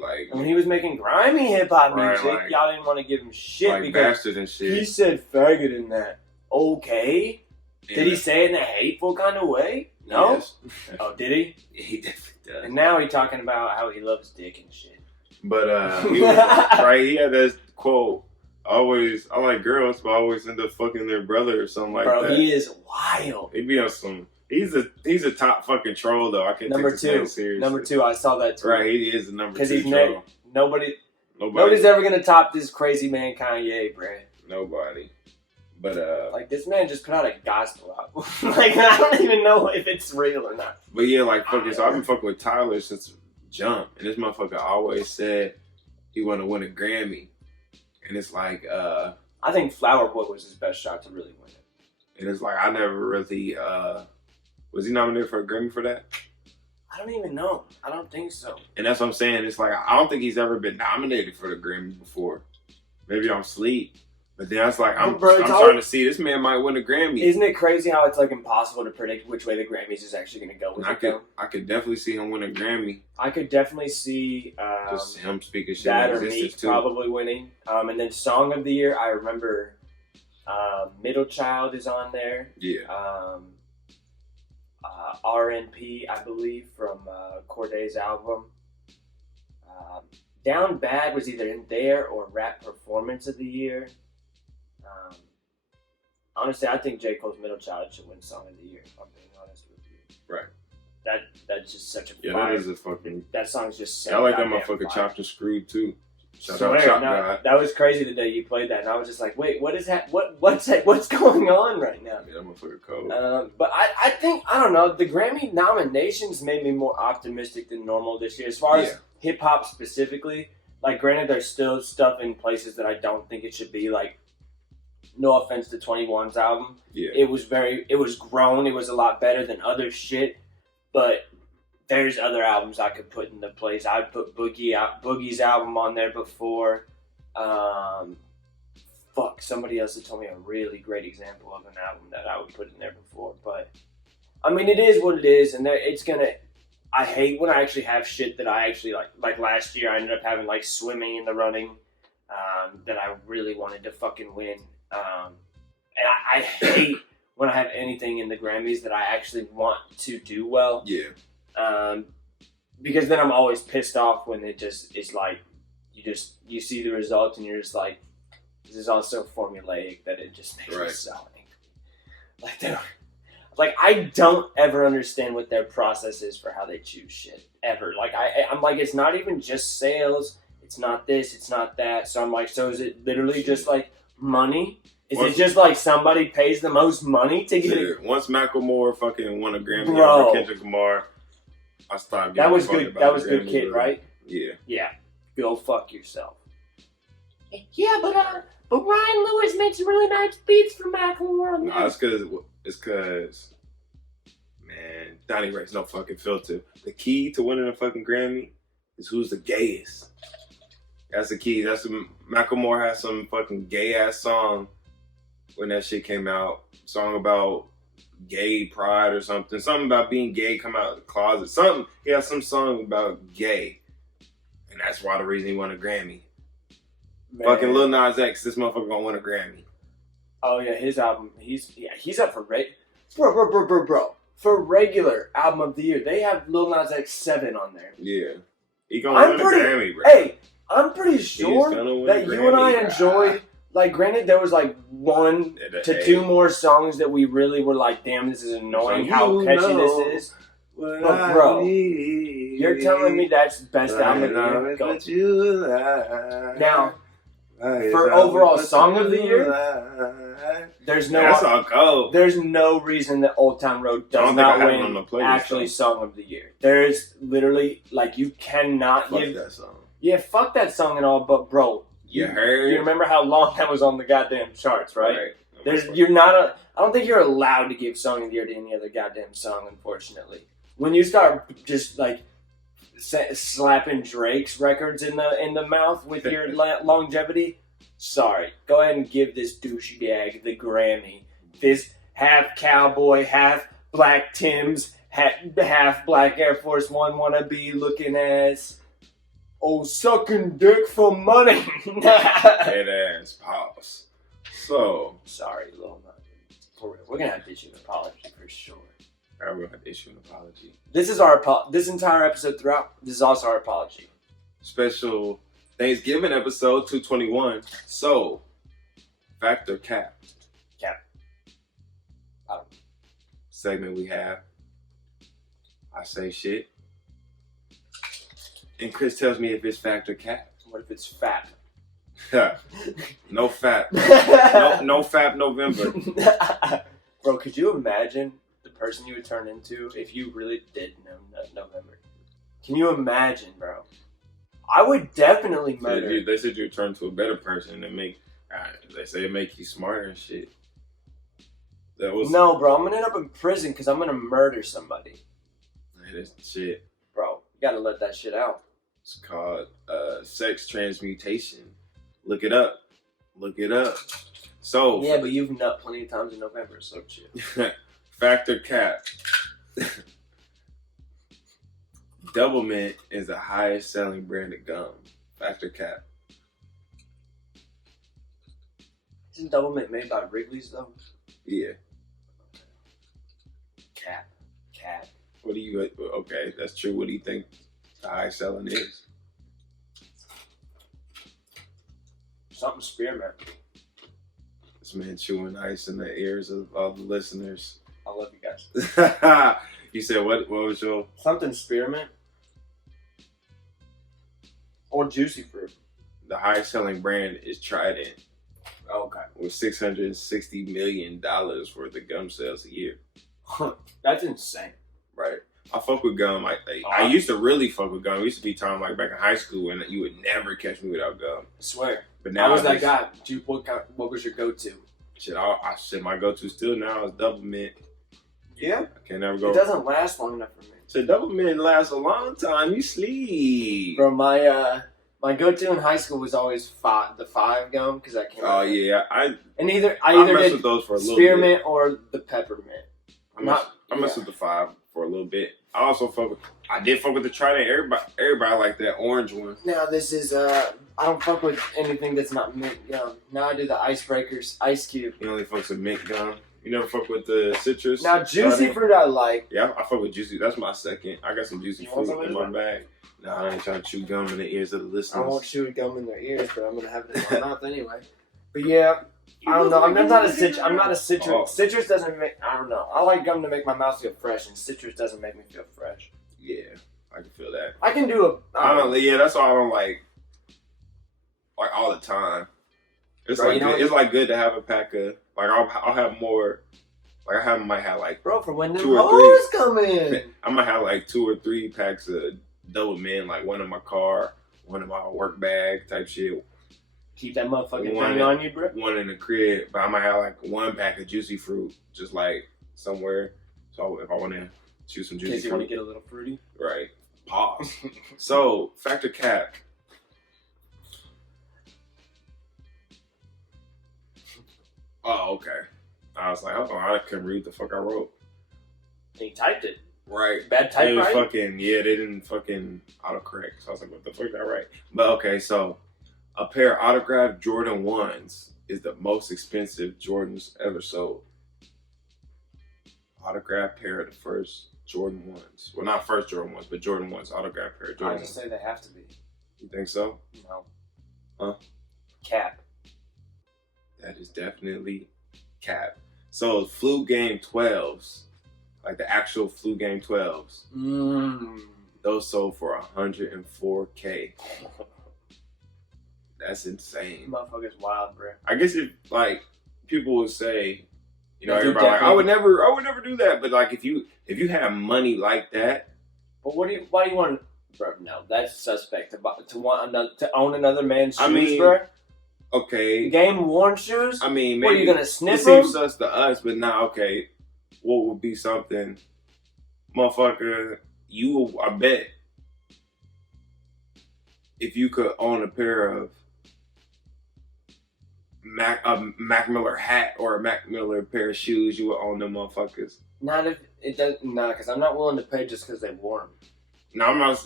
like when he was making grimy hip hop music. Like, y'all didn't want to give him shit like because bastard and shit. He said faggot in that. Okay, did he say it in a hateful kind of way? No. Yes. Oh, did he? He definitely does. And now he's talking about how he loves dick and shit. But he had that quote. I like girls, but I always end up fucking their brother or something like that. Bro, he is wild. He be on some. He's a top fucking troll though. I can't take this man serious. Number two, I saw that too. Right, he is the number two troll. Nobody. Nobody's ever gonna top this crazy man Kanye, bruh. Nobody. But like this man just put out a gospel album. Like I don't even know if it's real or not. But yeah, like fucking. So I've been fucking with Tyler since jump, and this motherfucker always said he wanted to win a Grammy, and it's like I think Flower Boy was his best shot to really win it. And it's like I never really was he nominated for a Grammy for that? I don't even know. I don't think so. And that's what I'm saying. It's like I don't think he's ever been nominated for the Grammy before. Maybe I'm asleep. But then it's like I'm trying to see this man might win a Grammy. Isn't it crazy how it's like impossible to predict which way the Grammys is actually going to go? I could definitely see him win a Grammy. I could definitely see just him speaking shit. That or Meek probably winning. And then Song of the Year, I remember Middle Child is on there. Yeah. RNP, I believe, from Corday's album. Down Bad was either in there or Rap Performance of the Year. Honestly, I think J. Cole's Middle Child should win Song of the Year, if I'm being honest with you. Right. That's just such a fire. that is a fucking... That song's just so I like that motherfucker Chopped and Screwed, too. That was crazy the day you played that, and I was just like, wait, what is that? What's going on right now? Yeah, that motherfucker cold. But I think, I don't know, the Grammy nominations made me more optimistic than normal this year. As far as hip-hop specifically, like, granted, there's still stuff in places that I don't think it should be, like, no offense to 21's album. Yeah. It was grown. It was a lot better than other shit. But there's other albums I could put in the place. I'd put Boogie's album on there before. Somebody else had told me a really great example of an album that I would put in there before. But, I mean, it is what it is. And it's going to... I hate when I actually have shit that I actually like. Like last year, I ended up having, like, Swimming in the running that I really wanted to fucking win. And I hate when I have anything in the Grammys that I actually want to do well. Yeah. Because then I'm always pissed off when it just is like, you see the results and you're just like, this is all so formulaic that it just makes me so angry. Like I don't ever understand what their process is for how they choose shit ever. Like I'm like, it's not even just sales. It's not this. It's not that. So I'm like, so is it literally just like money? Is it just like somebody pays the most money to get it? Once Macklemore fucking won a Grammy over Kendrick Lamar, I stopped giving a fuck about that was good kid, right? Yeah. Yeah. Go fuck yourself. Yeah, but Ryan Lewis made some really nice beats for Macklemore. No, it's cause man, Donnie Reys no fucking filter. The key to winning a fucking Grammy is who's the gayest. That's the key. Macklemore has some fucking gay ass song when that shit came out. Song about gay pride or something. Something about being gay, come out of the closet. Something. He has some song about gay. And that's why the reason he won a Grammy. Man. Fucking Lil Nas X, this motherfucker gonna win a Grammy. Oh yeah, his album. He's up for bro. For regular album of the year, they have Lil Nas X 7 on there. Yeah. He gonna win a Grammy, bro. Hey, I'm pretty sure that you and I enjoyed. Like, granted, there was like 1 to 2 more songs that we really were like, damn, this is annoying. How catchy this is. But bro, you're telling me that's best album of the year? Now, for overall song of the year, there's no reason that Old Town Road does not win actually song of the year. There's literally like you cannot give that song. Yeah, fuck that song and all, but bro, you remember how long that was on the goddamn charts, right? I don't think you're allowed to give song of the year to any other goddamn song, unfortunately. When you start just like slapping Drake's records in the mouth with your longevity, sorry, go ahead and give this douchebag the Grammy. This half cowboy, half black Timbs, half black Air Force One wannabe looking ass. Oh, sucking dick for money. Head ass pause. So sorry, Lil Nas. For real, we're gonna have to issue an apology for sure. We're gonna have to issue an apology. This is this entire episode throughout. This is also our apology. Special Thanksgiving episode 221. So, fact or cap? Cap. Segment we have. I say shit. And Chris tells me if it's fact or cap. What if it's FAP? No FAP. No FAP November. Bro, could you imagine the person you would turn into if you really did know November? Can you imagine, bro? I would definitely murder. They said you would turn to a better person and make. They say it make you smarter and shit. No, bro. I'm gonna end up in prison because I'm gonna murder somebody. That's shit. Bro, you gotta let that shit out. It's called sex transmutation. Look it up. Look it up. So yeah, but you've nut plenty of times in November, so shit. Factor cap. Double Mint is the highest selling brand of gum. Factor cap. Isn't Double Mint made by Wrigley's though? Yeah. Cap. What do you? Okay, that's true. What do you think the highest selling is? Something spearmint. This man chewing ice in the ears of all the listeners. I love you guys. You said what? What was your? Something spearmint. Or juicy fruit. The highest selling brand is Trident. Okay. With $660 million worth of gum sales a year. That's insane. Right. I fuck with gum. I used to really fuck with gum. It used to be time like back in high school and you would never catch me without gum. I swear. But now I was that guy. Dude, what was your go-to? Shit, my go-to still now is Double Mint. Yeah? I can never go. It doesn't last long enough for me. So Double Mint lasts a long time. You sleep. Bro, my go-to in high school was always the 5 gum because I can't. Oh yeah, I either messed did with those for a little spearmint bit. or the peppermint. I messed with the 5 for a little bit. I did fuck with the Trident. Everybody like that orange one. Now this is I don't fuck with anything that's not mint gum. Now I do the icebreakers, Ice Cube. You only fucks with mint gum. You never fuck with the citrus. Now juicy fruit I like. Yeah, I fuck with juicy. That's my second. I got some juicy fruit in my bag. Nah, I ain't trying to chew gum in the ears of the listeners. I won't chew gum in their ears, but I'm gonna have it in my mouth anyway. But yeah, I don't know. I'm not a citrus. Oh. Citrus doesn't make. I don't know. I like gum to make my mouth feel fresh, and citrus doesn't make me feel fresh. Yeah, I can feel that. I can do Yeah, that's why I don't like all the time. It's bro, it's like good to have a pack of I'll have more. Like might have like bro for when the 2 or 3 hoes come in. I might have like 2 or 3 packs of Double Mint, like one in my car, one in my work bag type shit. Keep that motherfucking thing on you, bro. One in the crib, but I might have like 1 pack of juicy fruit, just like somewhere. So if I want to choose some juicy fruit, in case you want to get a little fruity, right? Pause. So factor cap. Oh, okay. I was like, I couldn't read the fuck I wrote. and you typed it. Right. Bad typewriting? They didn't fucking autocorrect. So I was like, what the fuck did I write? But okay, so a pair of autographed Jordan 1s is the most expensive Jordans ever sold. Autographed pair of the first Jordan 1s. Well, not first Jordan 1s, but Jordan 1s, autographed pair of Jordan 1s. I just say they have to be. You think so? No. Huh? Cap. That is definitely cap. So flu game 12s, like the actual flu game 12s, those sold for $104K. That's insane. Motherfucker's wild, bro. I guess if like people would say, you know, Yeah, everybody like, I would definitely. never do that. But like if you have money like that, But why do you want, bro? No, that's suspect. To own another man's shoes, I mean, bro. okay, Game worn shoes. I mean, maybe what are you gonna sniff it them? seems sus to us, but now okay, what would be something, motherfucker? I bet if you could own a pair of Mac Miller hat or a Mac Miller pair of shoes, you would own them motherfuckers. Not if it does. Nah, because I'm not willing to pay just because they wore them. No, I'm not.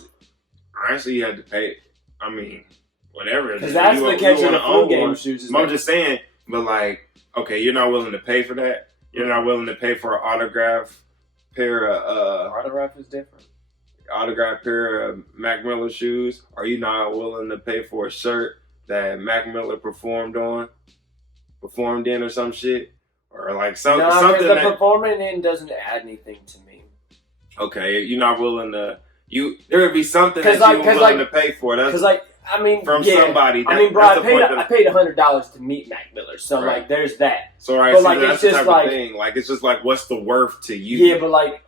Honestly, you had to pay. I mean, whatever. Because that's the catch of the flu game shoes. I'm just saying, but like, okay, you're not willing to pay for that. You're not willing to pay for an autograph pair of autograph is different. Autograph pair of Mac Miller shoes. Are you not willing to pay for a shirt that Mac Miller performed in or some shit? Or like something the that performing in doesn't add anything to me. Okay, you're not willing to. There would be something that you're willing to pay for. Because like I mean, from somebody. I mean, bro, I paid $100 to meet Mac Miller, so like, there's that. So right, but, so like, that's it's the just type like of thing. Like, it's just like, what's the worth to you? Yeah, but like,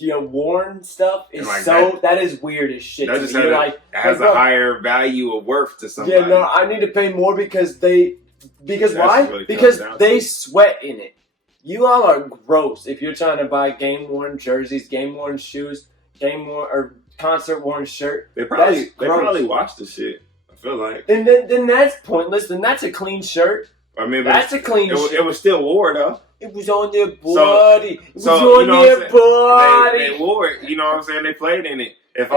worn stuff is like that is weird as shit. That just has a higher value of worth to somebody. Yeah, no, I need to pay more because why? Really because they sweat in it. You all are gross if you're trying to buy game worn jerseys, game worn shoes, game worn or concert worn shirt. They probably watch the shit. I feel like. And then that's pointless. Then that's a clean shirt. I mean, that's a clean shirt. It was still wore though. It was on their body. They wore it. You know what I'm saying? They played in it. If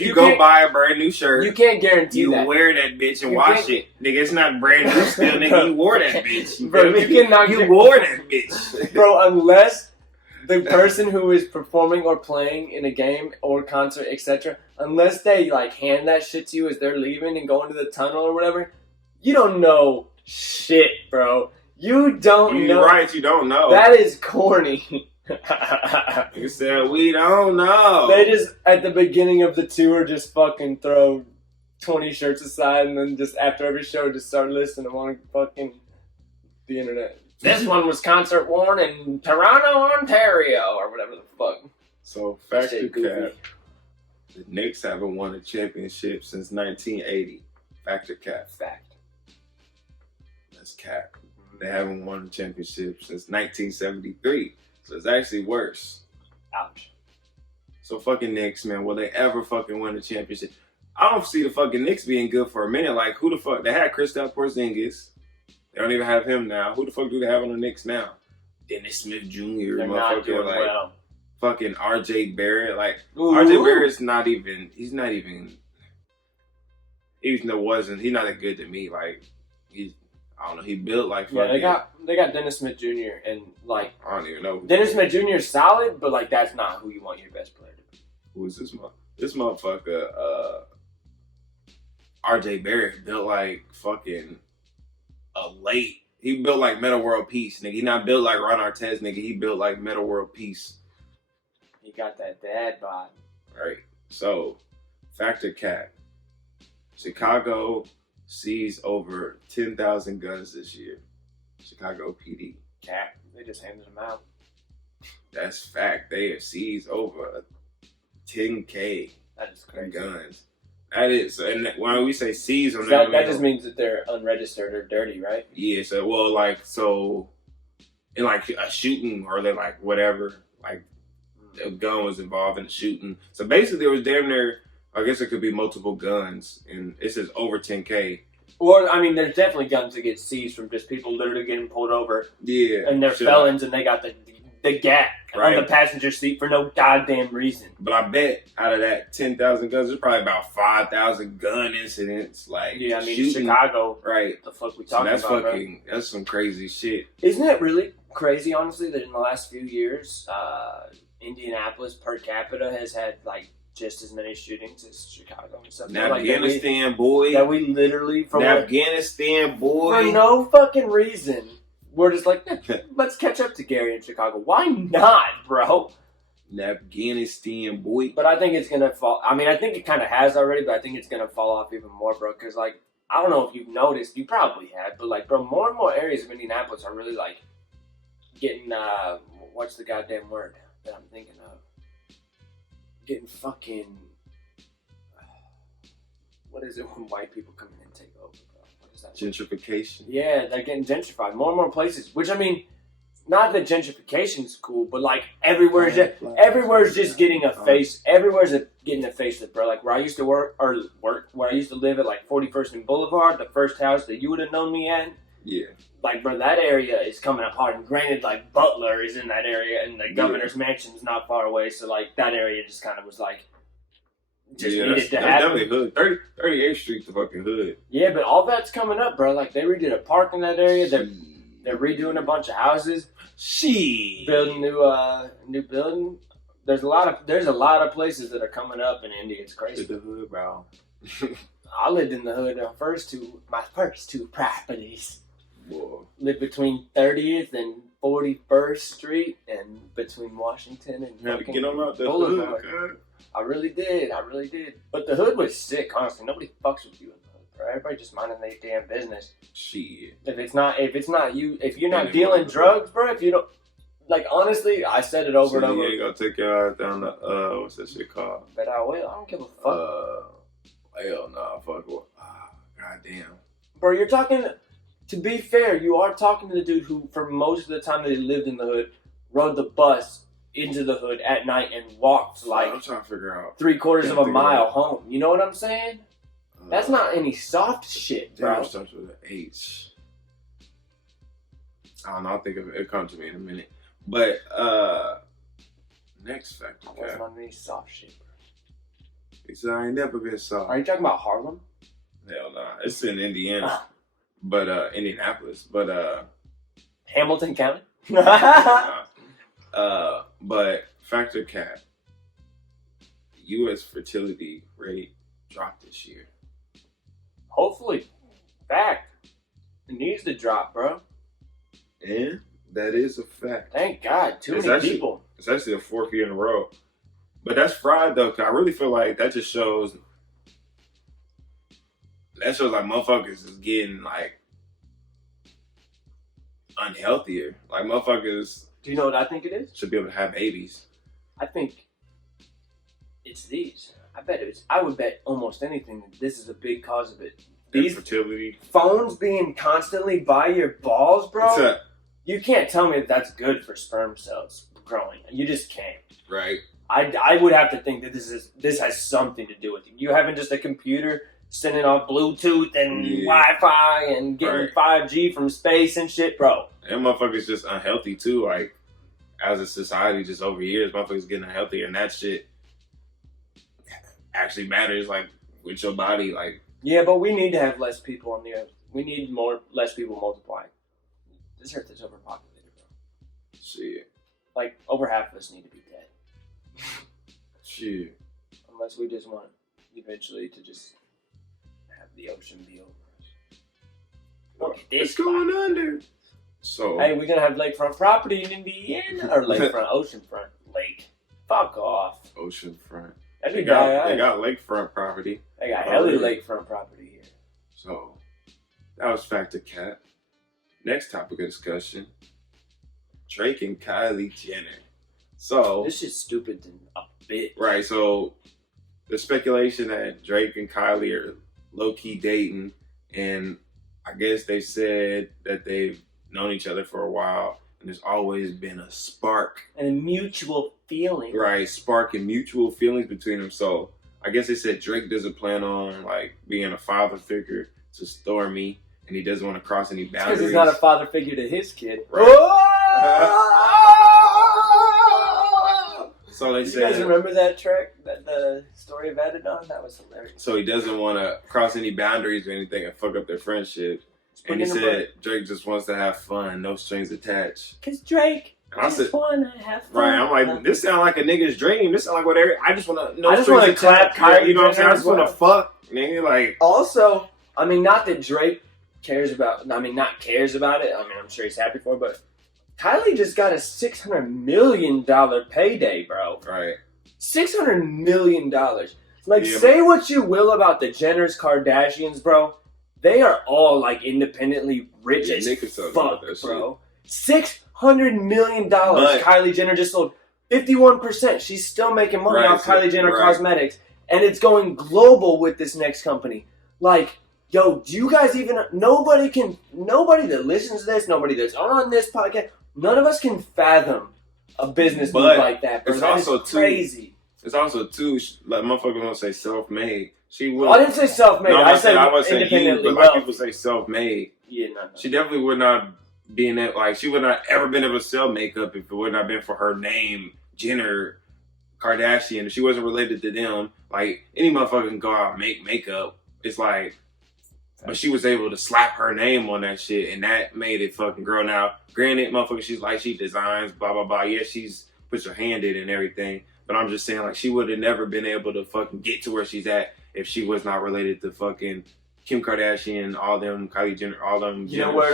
you go buy a brand new shirt, you can't guarantee that. You wear that bitch and wash it. Nigga, it's not brand new still, nigga. You wore that bitch. Bro, you wore that bitch. Bro, unless the person who is performing or playing in a game or concert, etc., unless they like hand that shit to you as they're leaving and going to the tunnel or whatever, you don't know shit, bro. You don't know. You're right, you don't know. That is corny. You said we don't know. They just at the beginning of the tour just fucking throw 20 shirts aside and then just after every show just start listing them on fucking the internet. This one was concert worn in Toronto, Ontario, or whatever the fuck. So fact or cap, the Knicks haven't won a championship since 1980. Fact or cap? Fact. That's cap. They haven't won a championship since 1973. So it's actually worse. Ouch. So fucking Knicks, man. Will they ever fucking win a championship? I don't see the fucking Knicks being good for a minute. Like, who the fuck? They had Kristaps Porzingis. They don't even have him now. Who the fuck do they have on the Knicks now? Dennis Smith Jr. They're not doing like, well. Fucking R.J. Barrett. Like, Ooh. R.J. Barrett's not even... He's not that good to me. Like, I don't know. He built like fucking... Yeah, they got Dennis Smith Jr. and like... I don't even know. Dennis Smith Jr. is solid, but like that's not who you want your best player to be. Who is this motherfucker? This motherfucker, R.J. Barrett built like fucking he built like Meta World Peace, nigga. He not built like Ron Artest, nigga. He built like Meta World Peace. He got that dad bod. Right. So, factor cap. Chicago seized over 10,000 guns this year. Chicago PD. Cap. They just handed them out. That's fact. They have seized over 10K that is crazy. Guns. That is, and when we say seize them, that just means that they're unregistered or dirty, right? Yeah. So in like a shooting or they like whatever, like a gun was involved in the shooting. So basically, there was damn near. I guess it could be multiple guns, and it says over 10K. Well, I mean, there's definitely guns that get seized from just people literally getting pulled over. Yeah. And they're felons, and they got the gap on the passenger seat for no goddamn reason. But I bet out of that 10,000 guns, there's probably about 5,000 gun incidents. Like, yeah, I mean, shooting. Chicago. Right. The fuck we talking about, bro? That's some crazy shit. Isn't it really crazy, honestly, that in the last few years, Indianapolis per capita has had, like, just as many shootings as Chicago and stuff. Afghanistan, boy. That we literally... Afghanistan, boy. For no fucking reason... We're just like, let's catch up to Gary in Chicago. Why not, bro? Afghanistan, boy. But I think it's going to fall. I mean, I think it kind of has already, but I think it's going to fall off even more, bro. Because, like, I don't know if you've noticed. You probably have. But, like, bro, more and more areas of Indianapolis are really, like, getting, what's the goddamn word that I'm thinking of? Getting fucking, what is it when white people come in and take over, bro? Gentrification. Yeah, they're getting gentrified. More and more places. Which, I mean, not that gentrification's cool, but like everywhere's just getting a face. Everywhere's getting a facelift, bro. Like where I used to where I used to live at like 41st and Boulevard, the first house that you would have known me at. Yeah. Like, bro, that area is coming apart. And granted, like Butler is in that area, and the governor's mansion's not far away. So like that area just kind of was like. Needed to happen. Definitely hood. 38th Street's the fucking hood. Yeah, but all that's coming up, bro. Like, they redid a park in that area. They're redoing a bunch of houses. Building new building. There's a lot of places that are coming up in Indy. It's crazy. It's the hood, bro. I lived in the hood my first two properties. Whoa. Lived between 30th and 41st Street and between Washington and You had to get them out the Boulevard. hood. I really did. But the hood was sick, honestly. Nobody fucks with you in the hood, bro. Everybody just minding their damn business. Shit. If it's not you, if you're not Ain't dealing it, drugs, bro, if you don't, like, honestly, I said it over and over. You ain't gonna take your ass down the, what's that shit called? But I will. I don't give a fuck. Hell nah, fuck what? Goddamn. Bro, you're talking, to be fair, you are talking to the dude who, for most of the time that he lived in the hood, rode the bus into the hood at night and walked like I'm trying to figure out 3/4 of a mile home. You know what I'm saying? That's not any soft shit, bro. Damn, starts with an H. I don't know. I'll think of it. It'll come to me in a minute. But next factor, I wasn't on any soft shit, bro. Because I ain't never been soft. Are you talking about Harlem? Hell nah. It's in Indiana. But Indianapolis. But Hamilton County? But factor cat. U.S. fertility rate dropped this year. Hopefully. Fact. It needs to drop, bro. And that is a fact. Thank God. Too many people. It's actually the 4th year in a row. But that's fried though, because I really feel like that just shows. That shows like motherfuckers is getting like unhealthier. Like motherfuckers. Do you know what I think it is? Should be able to have babies. I think it's these. I would bet almost anything that this is a big cause of it. These fertility. Phones being constantly by your balls, bro. What's that? You can't tell me that that's good for sperm cells growing. You just can't. Right. I would have to think that this has something to do with it. You having just a computer sending off Bluetooth and Wi-Fi and getting 5G from space and shit, bro. And motherfuckers just unhealthy too. Like as a society, just over years, motherfuckers getting unhealthier, and that shit actually matters. Like with your body, like. Yeah, but we need to have less people on the earth. We need less people multiplying. This earth is overpopulated, bro. Shit. Like, over half of us need to be dead. Shit. Unless we just want eventually to just have the ocean be over us. Look at this. It's going under. So. Hey, we're going to have lakefront property in Indiana. Or lakefront, oceanfront lake. Fuck off. Oceanfront. That'd They be got lakefront property. They got hella lakefront property here. So, that was Factor Cat. Next topic of discussion. Drake and Kylie Jenner. So... This shit's stupid than a bit. Right, so... The speculation that Drake and Kylie are low-key dating. And I guess they said that they've known each other for a while. And there's always been a spark. And a mutual feeling. Right, spark and mutual feelings between them. So... I guess they said Drake doesn't plan on like being a father figure to Stormy, and he doesn't want to cross any boundaries. Because he's not a father figure to his kid. Right. So they said. You guys remember that track, the story of Adidon? That was hilarious. So he doesn't want to cross any boundaries or anything and fuck up their friendship. And he said Drake just wants to have fun, no strings attached. Because Drake. I said, want to have fun. Right, I'm like, this sound like a nigga's dream. This sound like whatever. I just want to. I just want to clap Kylie. You know what I'm saying? I just want to fuck, nigga. Like. Also, I mean, not that Drake cares about. I mean, not cares about it. I mean, I'm sure he's happy for it, but Kylie just got a $600 million payday, bro. Right. $600 million. Like, say what you will about the Jenners, Kardashians, bro. They are all like independently rich as fuck, bro. $600 million. Kylie Jenner just sold 51%. She's still making money off Kylie Jenner Cosmetics. And it's going global with this next company. Like, yo, do you guys even... Nobody that listens to this, nobody that's on this podcast, none of us can fathom a business move like that, bro. It's that also is crazy. It's also, too, like, motherfuckers don't say self-made. She will. I didn't say self-made. No, I said independently you, but like people say self-made. Yeah, no. She definitely would not... Being that, like, she would not ever been able to sell makeup if it would not have been for her name, Jenner Kardashian. If she wasn't related to them, like, any motherfucker can go out and make makeup. It's like, but she was able to slap her name on that shit, and that made it fucking grow. Now, granted, motherfucker, she's like, she designs, blah, blah, blah. Yeah, she's puts her hand in and everything, but I'm just saying, like, she would have never been able to fucking get to where she's at if she was not related to fucking Kim Kardashian, all them, Kylie Jenner, all them. You know where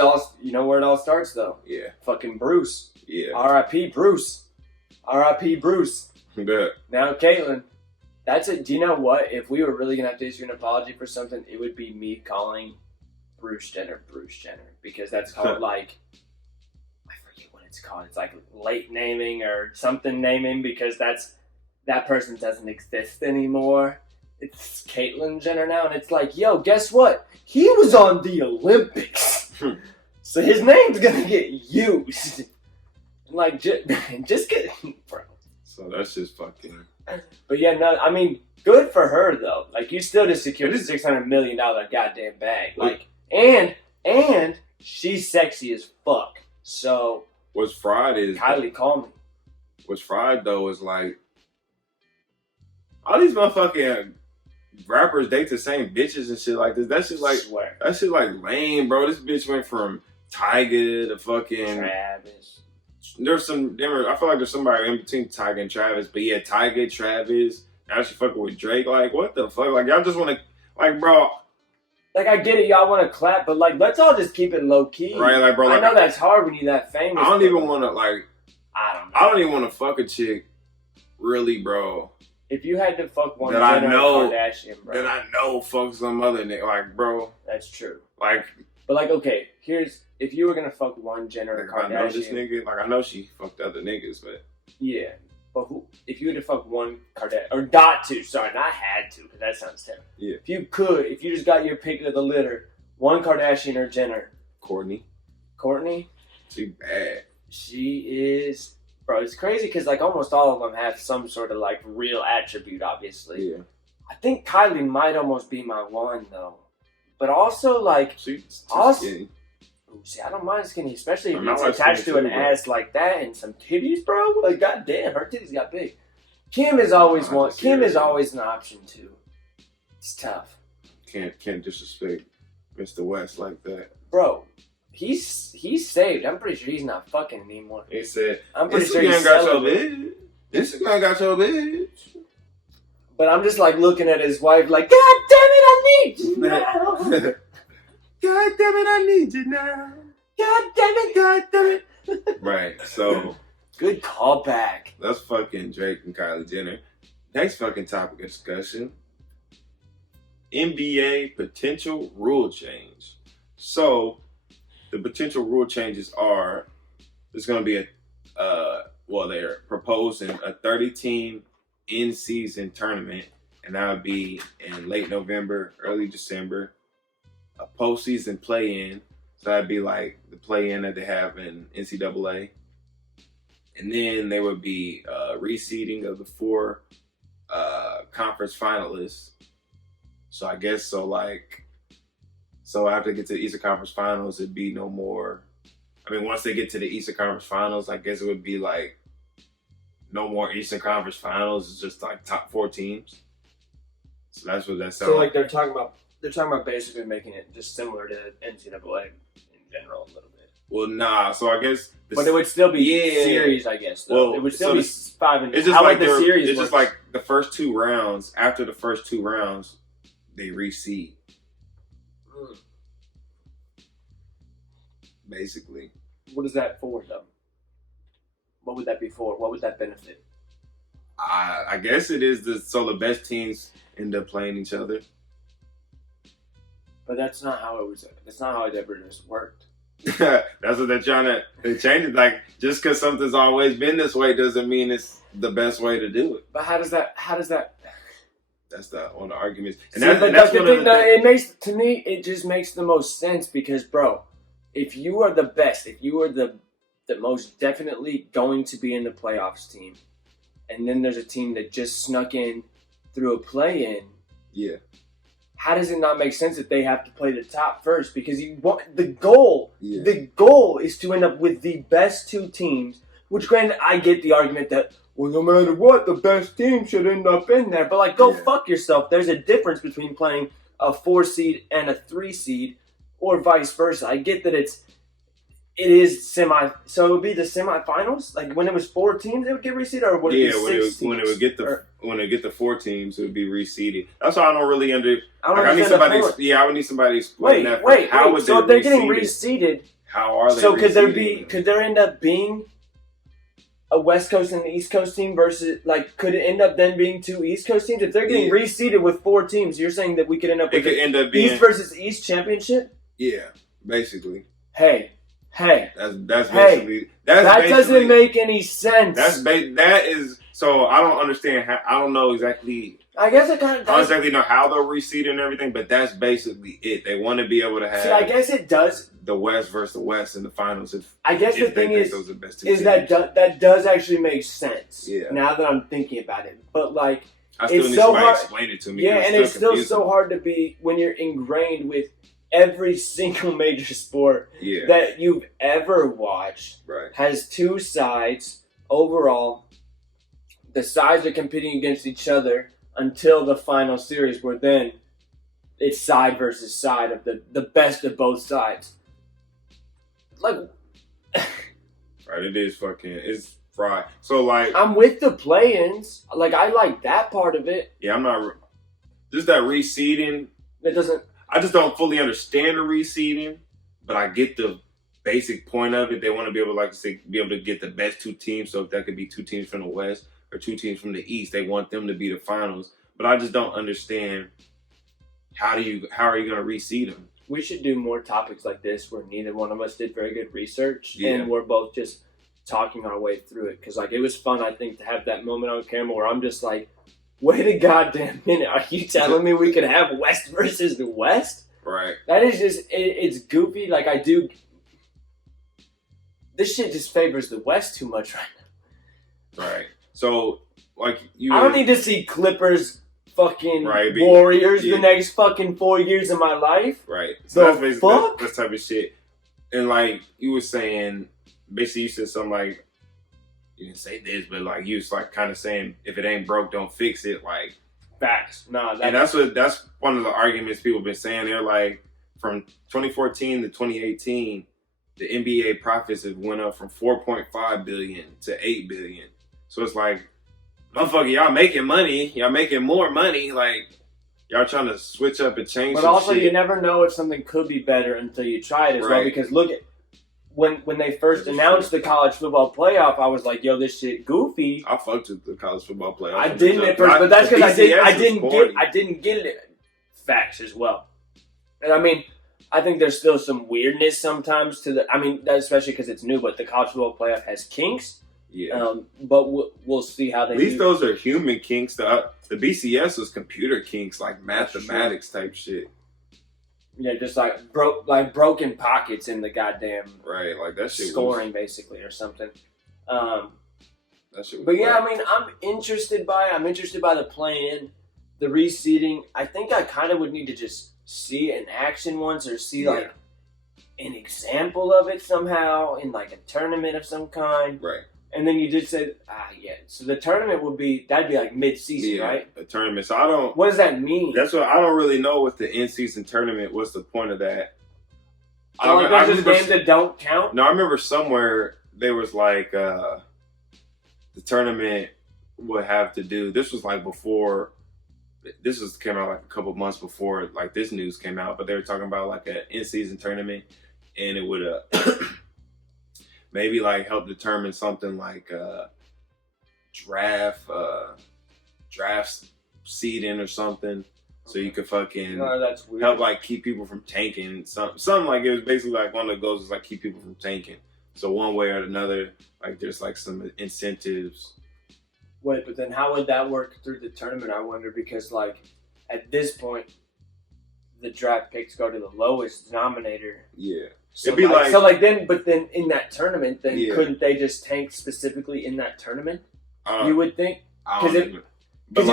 it all starts though. Yeah. Fucking Bruce. Yeah. R.I.P. Bruce. R.I.P. Bruce. But Now Caitlyn. Do you know what? If we were really gonna have to issue an apology for something, it would be me calling Bruce Jenner, because that's called like, I forget what it's called. It's like late naming or something naming, because that person doesn't exist anymore. It's Caitlyn Jenner now, and it's like, yo, guess what? He was on the Olympics, so his name's gonna get used. And like, just get, bro. So that's just fucking. But yeah, no, I mean, good for her though. Like, you still just secured a $600 million goddamn bag. Like, and she's sexy as fuck. So what's fried is Kylie, call me. What's fried though is like all these motherfucking rappers date the same bitches and shit like this. That shit like lame, bro. This bitch went from Tyga to fucking Travis. I feel like there's somebody in between Tyga and Travis, but yeah, Tyga, Travis. Now she fucking with Drake. Like, what the fuck? Like, y'all just want to, like, bro. Like, I get it, y'all want to clap, but like, let's all just keep it low key, right? Like, bro, I know that's hard when you're that famous. I don't even want to like. I don't even want to fuck a chick, really, bro. If you had to fuck one that I know, Kardashian, bro, that I know fuck some other nigga, like, bro. That's true. Like, but like, okay, if you were gonna fuck one Jenner or Kardashian, I know this nigga, like I know she fucked other niggas, but yeah. But if you had to fuck one Kardashian, or got to, sorry, not had to, because that sounds terrible. Yeah. If you just got your pick of the litter, one Kardashian or Jenner. Courtney. She bad. She is, bro. It's crazy because like almost all of them have some sort of like real attribute, obviously. Yeah. I think Kylie might almost be my one though, but also like she's skinny. See, I don't mind skinny, especially if it's attached to an ass like that and some titties, bro. Like, goddamn, her titties got big. Kim is always an option too. It's tough. Can't disrespect Mr. West like that, bro. He's saved. I'm pretty sure he's not fucking anymore. He said, I'm pretty sure he's got your bitch. Instagram got your bitch. But I'm just like looking at his wife, like, God damn it, I need you now. God damn it, I need you now. God damn it. Right, so. Good callback. That's fucking Drake and Kylie Jenner. Next fucking topic of discussion. NBA potential rule change. So, the potential rule changes are, there's going to be they're proposing a 30-team in-season tournament, and that would be in late November, early December. A postseason play-in, so that'd be like the play-in that they have in NCAA. And then there would be reseeding of the 4 conference finalists. So I guess so after they get to the Eastern Conference Finals, it'd be no more. I mean, once they get to the Eastern Conference Finals, I guess it would be like no more Eastern Conference Finals. It's just like top 4 teams. So that's what that sounds. So like they're talking about basically making it just similar to NCAA in general a little bit. Well, nah. So I guess, but it would still be series, I guess. Though. Well, it would still be 5 and. It's just like the series. It's just like the first 2 rounds. After the first 2 rounds, they reseed. Basically. What is that for, though? What would that be for? What would that benefit? I guess it is so the best teams end up playing each other. But that's not how it was. That's not how it ever just worked. That's what they're trying to change it. Like, just because something's always been this way doesn't mean it's the best way to do it. But how does that? That's one of the arguments. And to me, it just makes the most sense because, bro, if you are the best, if you are the most definitely going to be in the playoffs team, and then there's a team that just snuck in through a play-in, yeah. How does it not make sense that they have to play the top first? Because you want the goal is to end up with the best 2 teams. Which, granted, I get the argument that, well, no matter what, the best team should end up in there. But like, go fuck yourself. There's a difference between playing a 4 seed and a 3 seed, or vice versa. I get that it's It is so it would be the semifinals? Like when it was 4 teams, it would get reseeded, or would it be 6 teams? When it get the 4 teams, it would be reseeded. That's why I don't really I need somebody. I would need somebody to explain that. How would so if they're getting reseeded, how are they? So could there end up being a West Coast and an East Coast team versus could it end up then being 2 East Coast teams? If they're getting reseeded with 4 teams, you're saying that we could end up with East versus East championship? Yeah, basically. Hey. That's basically that doesn't make any sense. That is so I don't understand how I don't know exactly. I guess it kind of does. I don't exactly know how they're reseeding and everything, but that's basically it. They want to be able to have. See, I guess it does. The West versus the West in the finals. I guess the thing is that does actually make sense. Yeah. Now that I'm thinking about it, but I still need somebody to explain it to me. Yeah, and it's still so hard to be when you're ingrained with every single major sport that you've ever watched has 2 sides overall. The sides are competing against each other until the final series, where then it's side versus side of the best of both sides. Right, it is it's fried. So I'm with the play-ins. I like that part of it. Yeah, I'm not. Just that reseeding. It doesn't. I just don't fully understand the reseeding, but I get the basic point of it. They want to be able, be able to get the best 2 teams. So if that could be 2 teams from the West or 2 teams from the East, they want them to be the finals. But I just don't understand how are you going to reseed them? We should do more topics like this where neither one of us did very good research and we're both just talking our way through it. Because it was fun, I think, to have that moment on camera where I'm just like, wait a goddamn minute. Are you telling me we could have West versus the West? Right. That is just, it's goofy. This shit just favors the West too much right now. Right. So, I don't need to see Clippers fucking Warriors the next fucking 4 years of my life. Right. So that's basically that type of shit. And you were saying, basically you said something you didn't say this, but you was kind of saying, if it ain't broke, don't fix it. Facts. And that's one of the arguments people have been saying. They're from 2014 to 2018, the NBA profits have went up from 4.5 billion to 8 billion. So it's motherfucker, y'all making money. Y'all making more money. Y'all trying to switch up and change. But also, you never know if something could be better until you try it as well. Because look at when they first announced the college football playoff, I was like, "Yo, this shit goofy." I fucked with the college football playoff. I didn't at first, but that's because I didn't get it. Facts as well. And I think there's still some weirdness sometimes to especially because it's new. But the college football playoff has kinks. Yeah. But we'll see how they. At least those are human kinks. The BCS was computer kinks, mathematics type shit. Yeah, just broken pockets in the goddamn that shit scoring basically or something. That shit was I'm interested by the play-in, the reseeding. I think I kind of would need to just see it in action once or see an example of it somehow in a tournament of some kind. Right. And then you did say, so the tournament that'd be mid-season, right? A tournament. So what does that mean? That's what I don't really know with the in-season tournament. What's the point of that? There's just games that don't count? No, I remember somewhere there was the tournament would have to do, this was before, came out a couple months before this news came out, but they were talking about an in-season tournament and it would maybe help determine something draft seeding or something, so you could fucking that's weird. Help keep people from tanking. Something it was basically one of the goals is keep people from tanking. So one way or another, there's some incentives. Wait, but then how would that work through the tournament? I wonder, because at this point, the draft picks go to the lowest denominator. Yeah. So it'd be but then in that tournament, couldn't they just tank specifically in that tournament? You would think, because you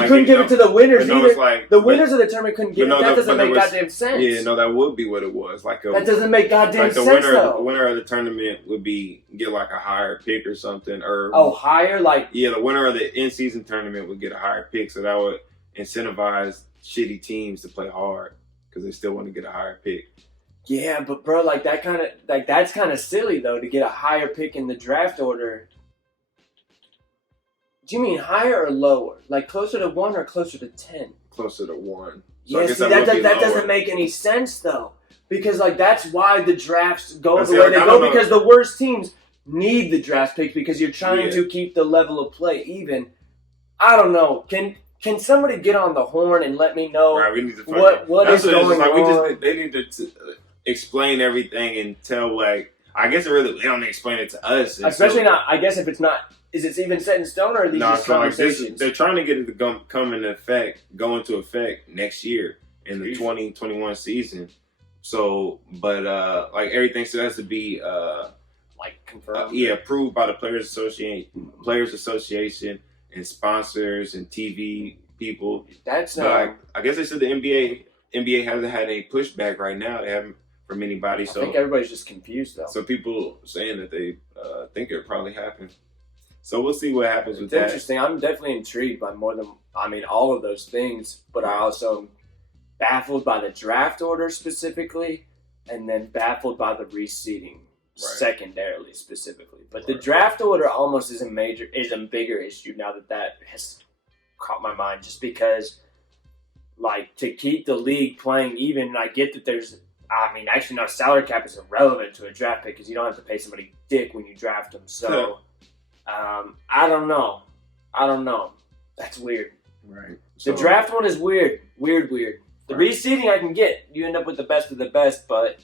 couldn't give it to the winners either. The winners of the tournament couldn't give it. That doesn't make goddamn sense. Yeah, no, that would be what it was. That doesn't make goddamn sense though. The winner of the tournament would get a higher pick or something, or higher the winner of the in-season tournament would get a higher pick, so that would incentivize shitty teams to play hard because they still want to get a higher pick. Yeah, but bro, like that's kind of silly though to get a higher pick in the draft order. Do you mean higher or lower? Like closer to 1 or closer to 10? Closer to 1. So yeah, see, that doesn't make any sense though, because like that's why the drafts go the way they go, because the worst teams need the draft picks because you're trying to keep the level of play even. I don't know. Can somebody get on the horn and let me know we need to what is going on? They need to explain everything and tell, like, I guess they don't explain it to us. Especially not, I guess if it's not, is it even set in stone or are these just conversations? They're trying to get it to go into effect next year in the 2021 season. So, but like everything still has to be like confirmed. Approved by the Players Association and sponsors and TV people. That's I guess they said the NBA hasn't had any pushback right now. They haven't from anybody. I think everybody's just confused though. So people saying that they think it probably happened. So we'll see what happens with that. It's interesting. I'm definitely intrigued by all of those things, but I also am baffled by the draft order specifically, and then baffled by the reseeding secondarily specifically. But the draft order almost is a bigger issue now that has caught my mind, just because, like, to keep the league playing even, and I get that actually, now salary cap is irrelevant to a draft pick because you don't have to pay somebody dick when you draft them. So, I don't know. That's weird. Right. The draft one is weird. The reseeding I can get. You end up with the best of the best, but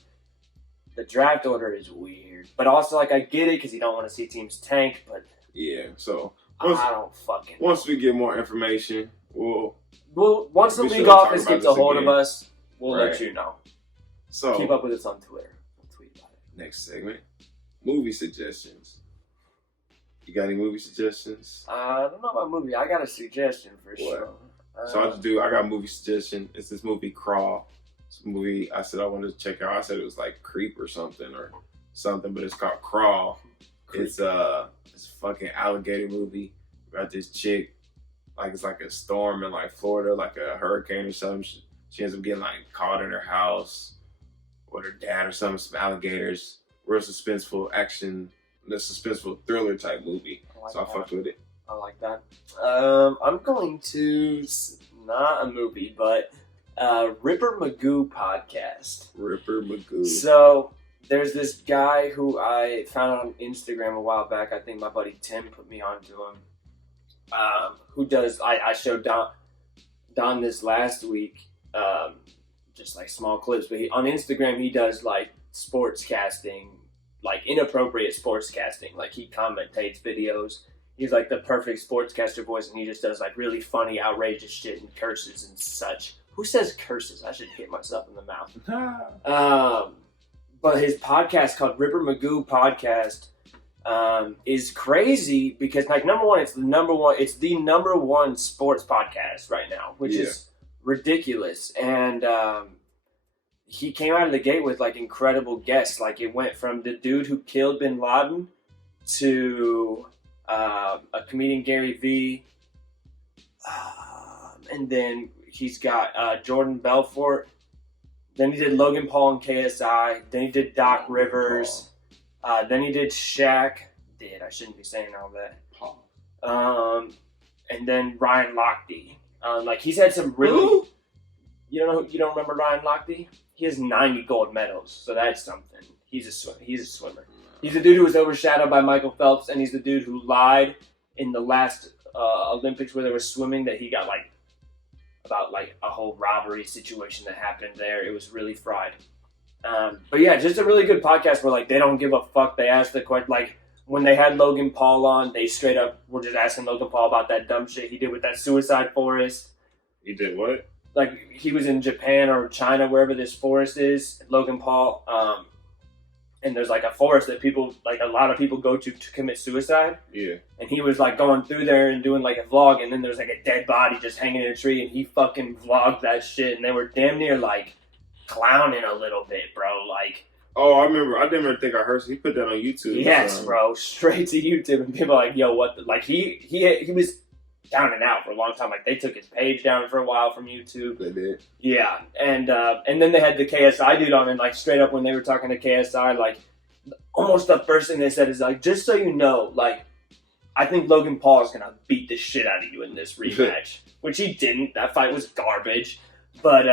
the draft order is weird. But also, like, I get it because you don't want to see teams tank, but... Yeah, so... I don't fucking know. Once we get more information, once the league office gets a hold of us, we'll let you know. So keep up with us on Twitter. We'll tweet about it. Next segment, movie suggestions. You got any movie suggestions? I don't know about movie. I got a suggestion for sure. So I got a movie suggestion. It's this movie Crawl. It's a movie I said I wanted to check out. I said it was like Creep or something, but it's called Crawl. Creep. It's a fucking alligator movie about this chick. Like, it's like a storm in like Florida, like a hurricane or something. She ends up getting like caught in her house with her dad or something, some alligators. Real suspenseful action, the suspenseful thriller type movie. I fucked with it. I like that. I'm going to, not a movie, but Ripper Magoo podcast. Ripper Magoo. So there's this guy who I found on Instagram a while back. I think my buddy Tim put me onto him. Who does, I showed Don this last week, just like small clips, but on Instagram he does like sports casting, like inappropriate sports casting. Like, he commentates videos. He's like the perfect sportscaster voice, and he just does like really funny, outrageous shit and curses and such. Who says curses? I should hit myself in the mouth. But his podcast called Ripper Magoo Podcast is crazy because, like, number one, it's the number one sports podcast right now, which is ridiculous. And he came out of the gate with like incredible guests. Like, it went from the dude who killed Bin Laden to a comedian, Gary Vee, and then he's got Jordan Belfort. Then he did Logan Paul and KSI. Then he did Doc Rivers. Then he did Shaq. I shouldn't be saying all that. And then Ryan Lochte. Like, he's had some really. Who? You don't remember Ryan Lochte? He has 90 gold medals, so that's something. He's a swimmer. He's the dude who was overshadowed by Michael Phelps, and he's the dude who lied in the last Olympics where they were swimming that he got like about like a whole robbery situation that happened there. It was really fried. But yeah, just a really good podcast where like they don't give a fuck. They ask the question, like when they had Logan Paul on, they straight up were just asking Logan Paul about that dumb shit he did with that suicide forest. He did what? Like, he was in Japan or China, wherever this forest is, Logan Paul, and there's like a forest that a lot of people go to commit suicide. Yeah. And he was like going through there and doing like a vlog, and then there's like a dead body just hanging in a tree, and he fucking vlogged that shit, and they were damn near like clowning a little bit, bro. Like, oh, I remember. I didn't think I heard. So he put that on YouTube. Yes, bro, straight to YouTube, and people are like, yo, what? Like, he was down and out for a long time. Like, they took his page down for a while from YouTube. They did. Yeah, and then they had the KSI dude on, and like straight up when they were talking to KSI, like almost the first thing they said is like, just so you know, like, I think Logan Paul is gonna beat the shit out of you in this rematch, which he didn't. That fight was garbage, but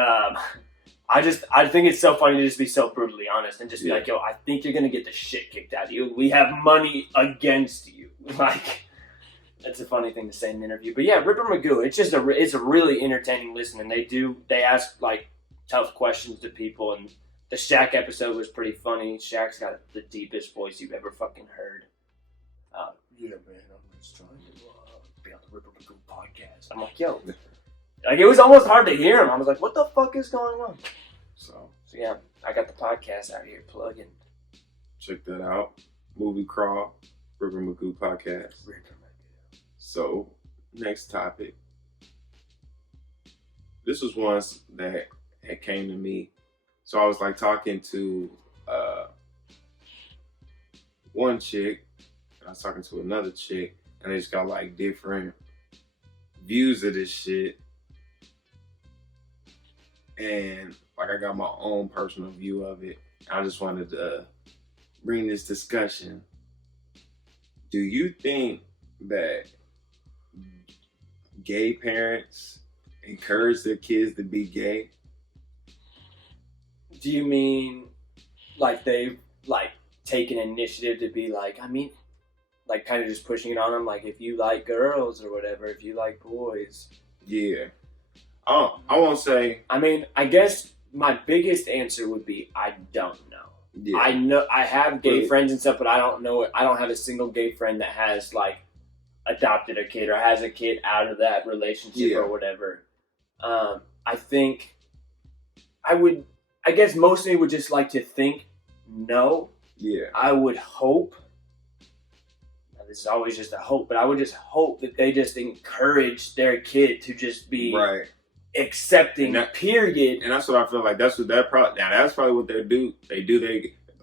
I think it's so funny to just be so brutally honest and just be like, yo, I think you're gonna get the shit kicked out of you. We have money against you, like. That's a funny thing to say in an interview. But yeah, Ripper Magoo, it's a really entertaining listen. And they ask like tough questions to people. And the Shaq episode was pretty funny. Shaq's got the deepest voice you've ever fucking heard. Yeah, man, I'm just trying to be on the Ripper Magoo podcast. I'm like, yo. Like, it was almost hard to hear him. I was like, what the fuck is going on? So yeah, I got the podcast out here plugging. Check that out. Movie Crawl, Ripper Magoo podcast. So, next topic. This was once that had came to me. So I was like talking to one chick, and I was talking to another chick, and they just got like different views of this shit. And like I got my own personal view of it. I just wanted to bring this discussion. Do you think that gay parents encourage their kids to be gay? Do you mean like they've like taken initiative to be like, I mean, like kind of just pushing it on them, like if you like girls or whatever, if you like boys? Yeah. I won't say. I mean, I guess my biggest answer would be I don't know. Yeah. I know I have gay friends and stuff, but I don't know. I don't have a single gay friend that has like adopted a kid or has a kid out of that relationship or whatever. I think I guess most of me would just like to think no. Yeah. I would hope, now this is always just a hope, but I would just hope that they just encourage their kid to just be accepting, period. And that's what I feel like. That's probably what they do.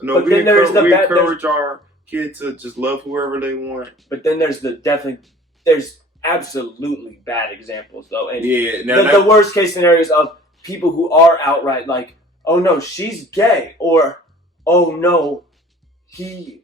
We encourage our kids to just love whoever they want. But then there's absolutely bad examples though. And the worst case scenarios of people who are outright like, oh no, she's gay, or oh no, he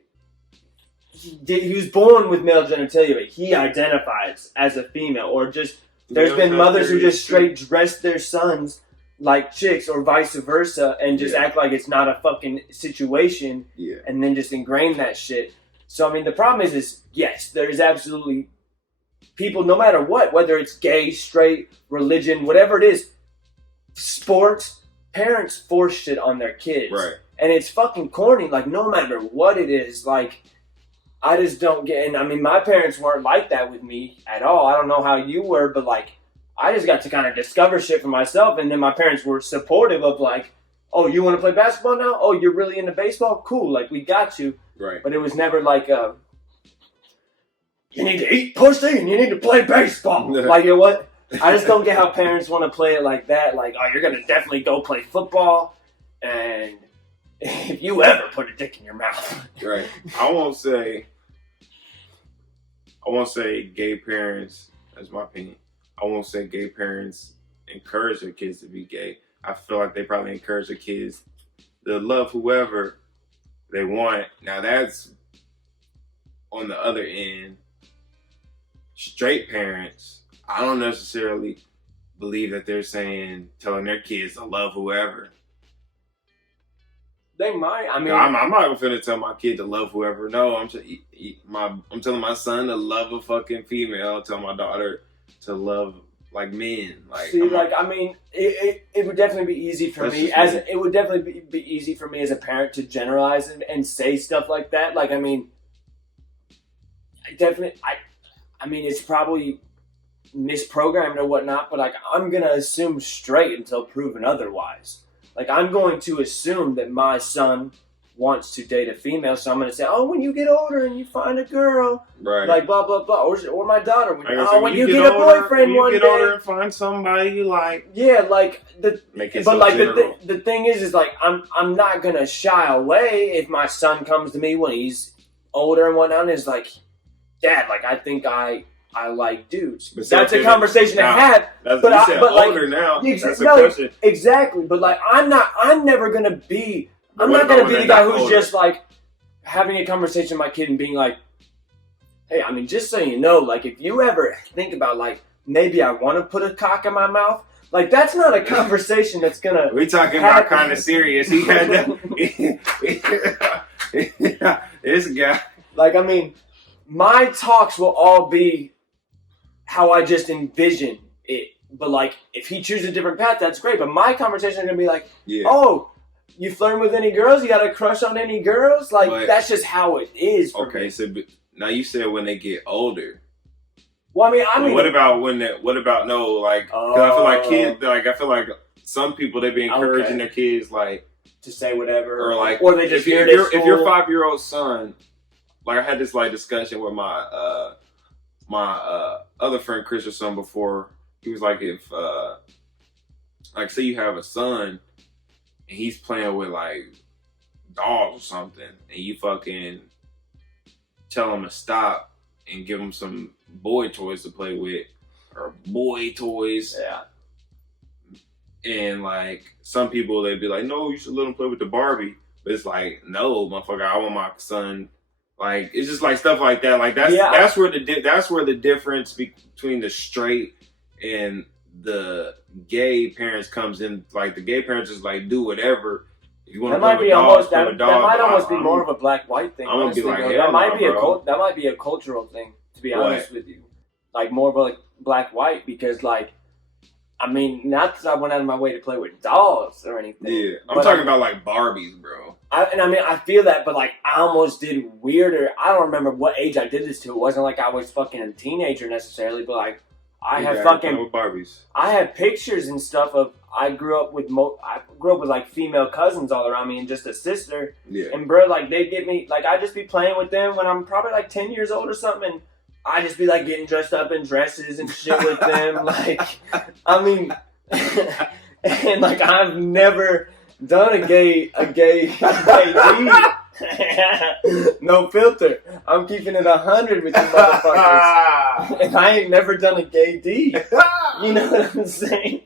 was born with male genitalia, but he identifies as a female, or just there's been mothers who just straight dress their sons like chicks or vice versa and just act like it's not a fucking situation and then just ingrain that shit. So, I mean, the problem is yes, there's absolutely people, no matter what, whether it's gay, straight, religion, whatever it is, sports, parents force shit on their kids. Right. And it's fucking corny, like, no matter what it is, like, I just don't get, and I mean, my parents weren't like that with me at all. I don't know how you were, but like, I just got to kind of discover shit for myself, and then my parents were supportive of like, oh, you want to play basketball now? Oh, you're really into baseball? Cool, like, we got you. Right. But it was never like, you need to eat pussy and you need to play baseball. Like, you know what? I just don't get how parents want to play it like that. Like, oh, you're going to definitely go play football, and if you ever put a dick in your mouth. Right. I won't say gay parents, that's my opinion. I won't say gay parents encourage their kids to be gay. I feel like they probably encourage their kids to love whoever they want. Now that's on the other end. Straight parents, I don't necessarily believe that they're telling their kids to love whoever. They might. I mean, I'm not finna tell my kid to love whoever. No, I'm telling my son to love a fucking female. Tell my daughter to love like men. Like, see, I mean, it would definitely be easy for me it would definitely be easy for me as a parent to generalize and say stuff like that. Like, I mean, I mean, it's probably misprogrammed or whatnot, but like, I'm gonna assume straight until proven otherwise. Like, I'm going to assume that my son wants to date a female, so I'm going to say, oh, when you get older and you find a girl, right? Like, blah, blah, blah. Or my daughter, when you get a older, boyfriend one day. When you get older and find somebody you like. Yeah, like, the thing is like, I'm not going to shy away if my son comes to me when he's older and whatnot and is like, Dad, like, I think I I like dudes. But that's a conversation to have. But you said older now. That's a question. Exactly. But like, I'm never gonna be. I'm not gonna be the guy who's just like having a conversation with my kid and being like, "Hey, I mean, just so you know, like, if you ever think about like maybe I want to put a cock in my mouth." Like, that's not a conversation that's gonna. We talking about kind of serious. He had that. This guy. Like, I mean, my talks will all be how I just envision it. But like, if he chooses a different path, that's great. But my conversation is gonna be like, "Oh, you flirting with any girls? You got a crush on any girls?" Like, that's just how it is. For me. So now you said when they get older. Well, I mean, what about no, like, 'cause I feel like kids, like, I feel like some people, they be encouraging their kids, like, to say whatever, or like, or they just if your 5-year-old son, like, I had this like discussion with my other friend Chris's son before. He was like, if like, say you have a son and he's playing with like dogs or something, and you fucking tell him to stop and give him some boy toys to play with, or boy toys. Yeah. And like, some people, they'd be like, "No, you should let him play with the Barbie." But it's like, no, motherfucker, I want my son. Like, it's just like stuff like that. Like, that's where the difference between the straight and the gay parents comes in. Like, the gay parents just like, do whatever. If you want to play with dogs, play with dogs. That might almost be more of a black-white thing. I'm gonna be like, that might be a cultural thing, to be honest with you. Like, more of a like black-white, because like, I mean, not that I went out of my way to play with dolls or anything. Yeah, I'm talking about like Barbies, bro. I feel that, but like, I almost did weirder. I don't remember what age I did this to. It wasn't like I was fucking a teenager necessarily, but like, I have fucking Barbies. I have pictures and stuff of I grew up with like female cousins all around me and just a sister. Yeah. And bro, like, they get me, like, I just be playing with them when I'm probably like 10 years old or something, and I just be like getting dressed up in dresses and shit with them. Like, I mean, and like, I've never done a gay deed. No filter. I'm keeping it 100 with you motherfuckers. And I ain't never done a gay deed. You know what I'm saying?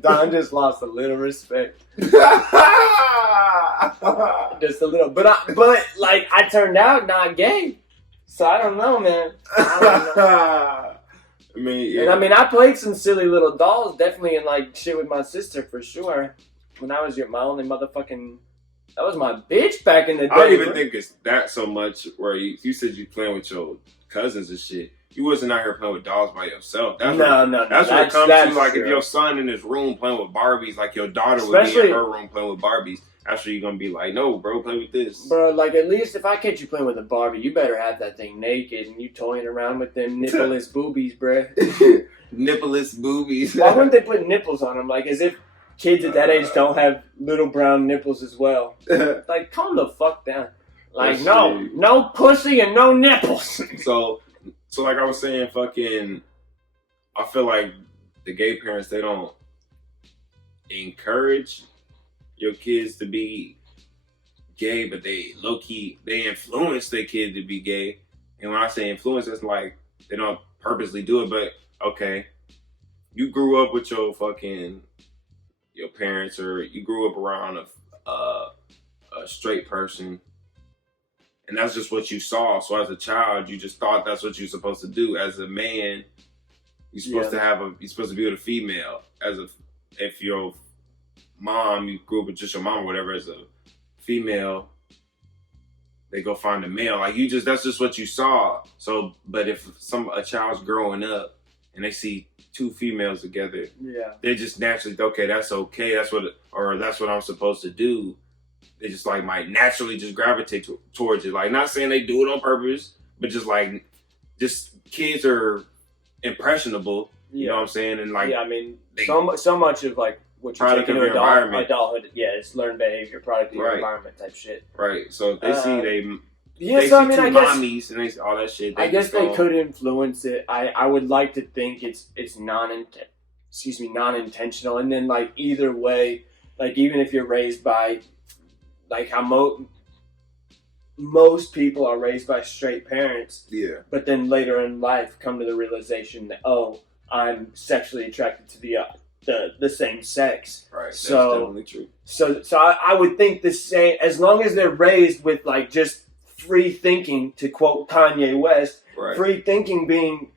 Don just lost a little respect. Just a little. But like, I turned out not gay. So I don't know, man. I don't know. I mean, yeah. And I mean, I played some silly little dolls, definitely, and like shit with my sister for sure. When I was my only motherfucking, that was my bitch back in the day. I don't even think it's that so much. Where you said you playing with your cousins and shit. You wasn't out here playing with dolls by yourself. That's no. That's what it comes to. Like, true. If your son in his room playing with Barbies, like your daughter would be in her room playing with Barbies. After you're gonna be like, "No, bro, play with this." Bro, like, at least if I catch you playing with a Barbie, you better have that thing naked and you toying around with them nippleless boobies, bruh. Nippleless boobies. Why wouldn't they put nipples on them? Like, as if kids at that age don't have little brown nipples as well. Like, calm the fuck down. Like, no pussy and no nipples. So like I was saying, fucking, I feel like the gay parents, they don't encourage your kids to be gay, but they low-key, they influence their kid to be gay. And when I say influence, it's like they don't purposely do it, but okay, you grew up with your parents, or you grew up around a straight person, and that's just what you saw. So as a child, you just thought that's what you're supposed to do. As a man, you're supposed you're supposed to be with a female. If your mom, you grew up with just your mom or whatever, as a female, they go find a male. Like, that's just what you saw. So, but if a child's growing up and they see two females together, they just naturally, okay, that's okay. That's what I'm supposed to do. They just like might naturally just gravitate towards it. Like, not saying they do it on purpose, but just like, kids are impressionable. You know what I'm saying? And like, I mean, so much of like what you're taking to adulthood, it's learned behavior, product of your environment type shit. Right. So if they see I see two mommies and they see all that shit. I guess they could influence it. I would like to think it's non-intentional, and then like either way, like even if you're raised by like how most people are raised by straight parents. Yeah. But then later in life come to the realization that, oh, I'm sexually attracted to the same sex. Right. That's so, definitely true. So I would think the same, as long as they're raised with like just free thinking, to quote Kanye West, right. Free thinking being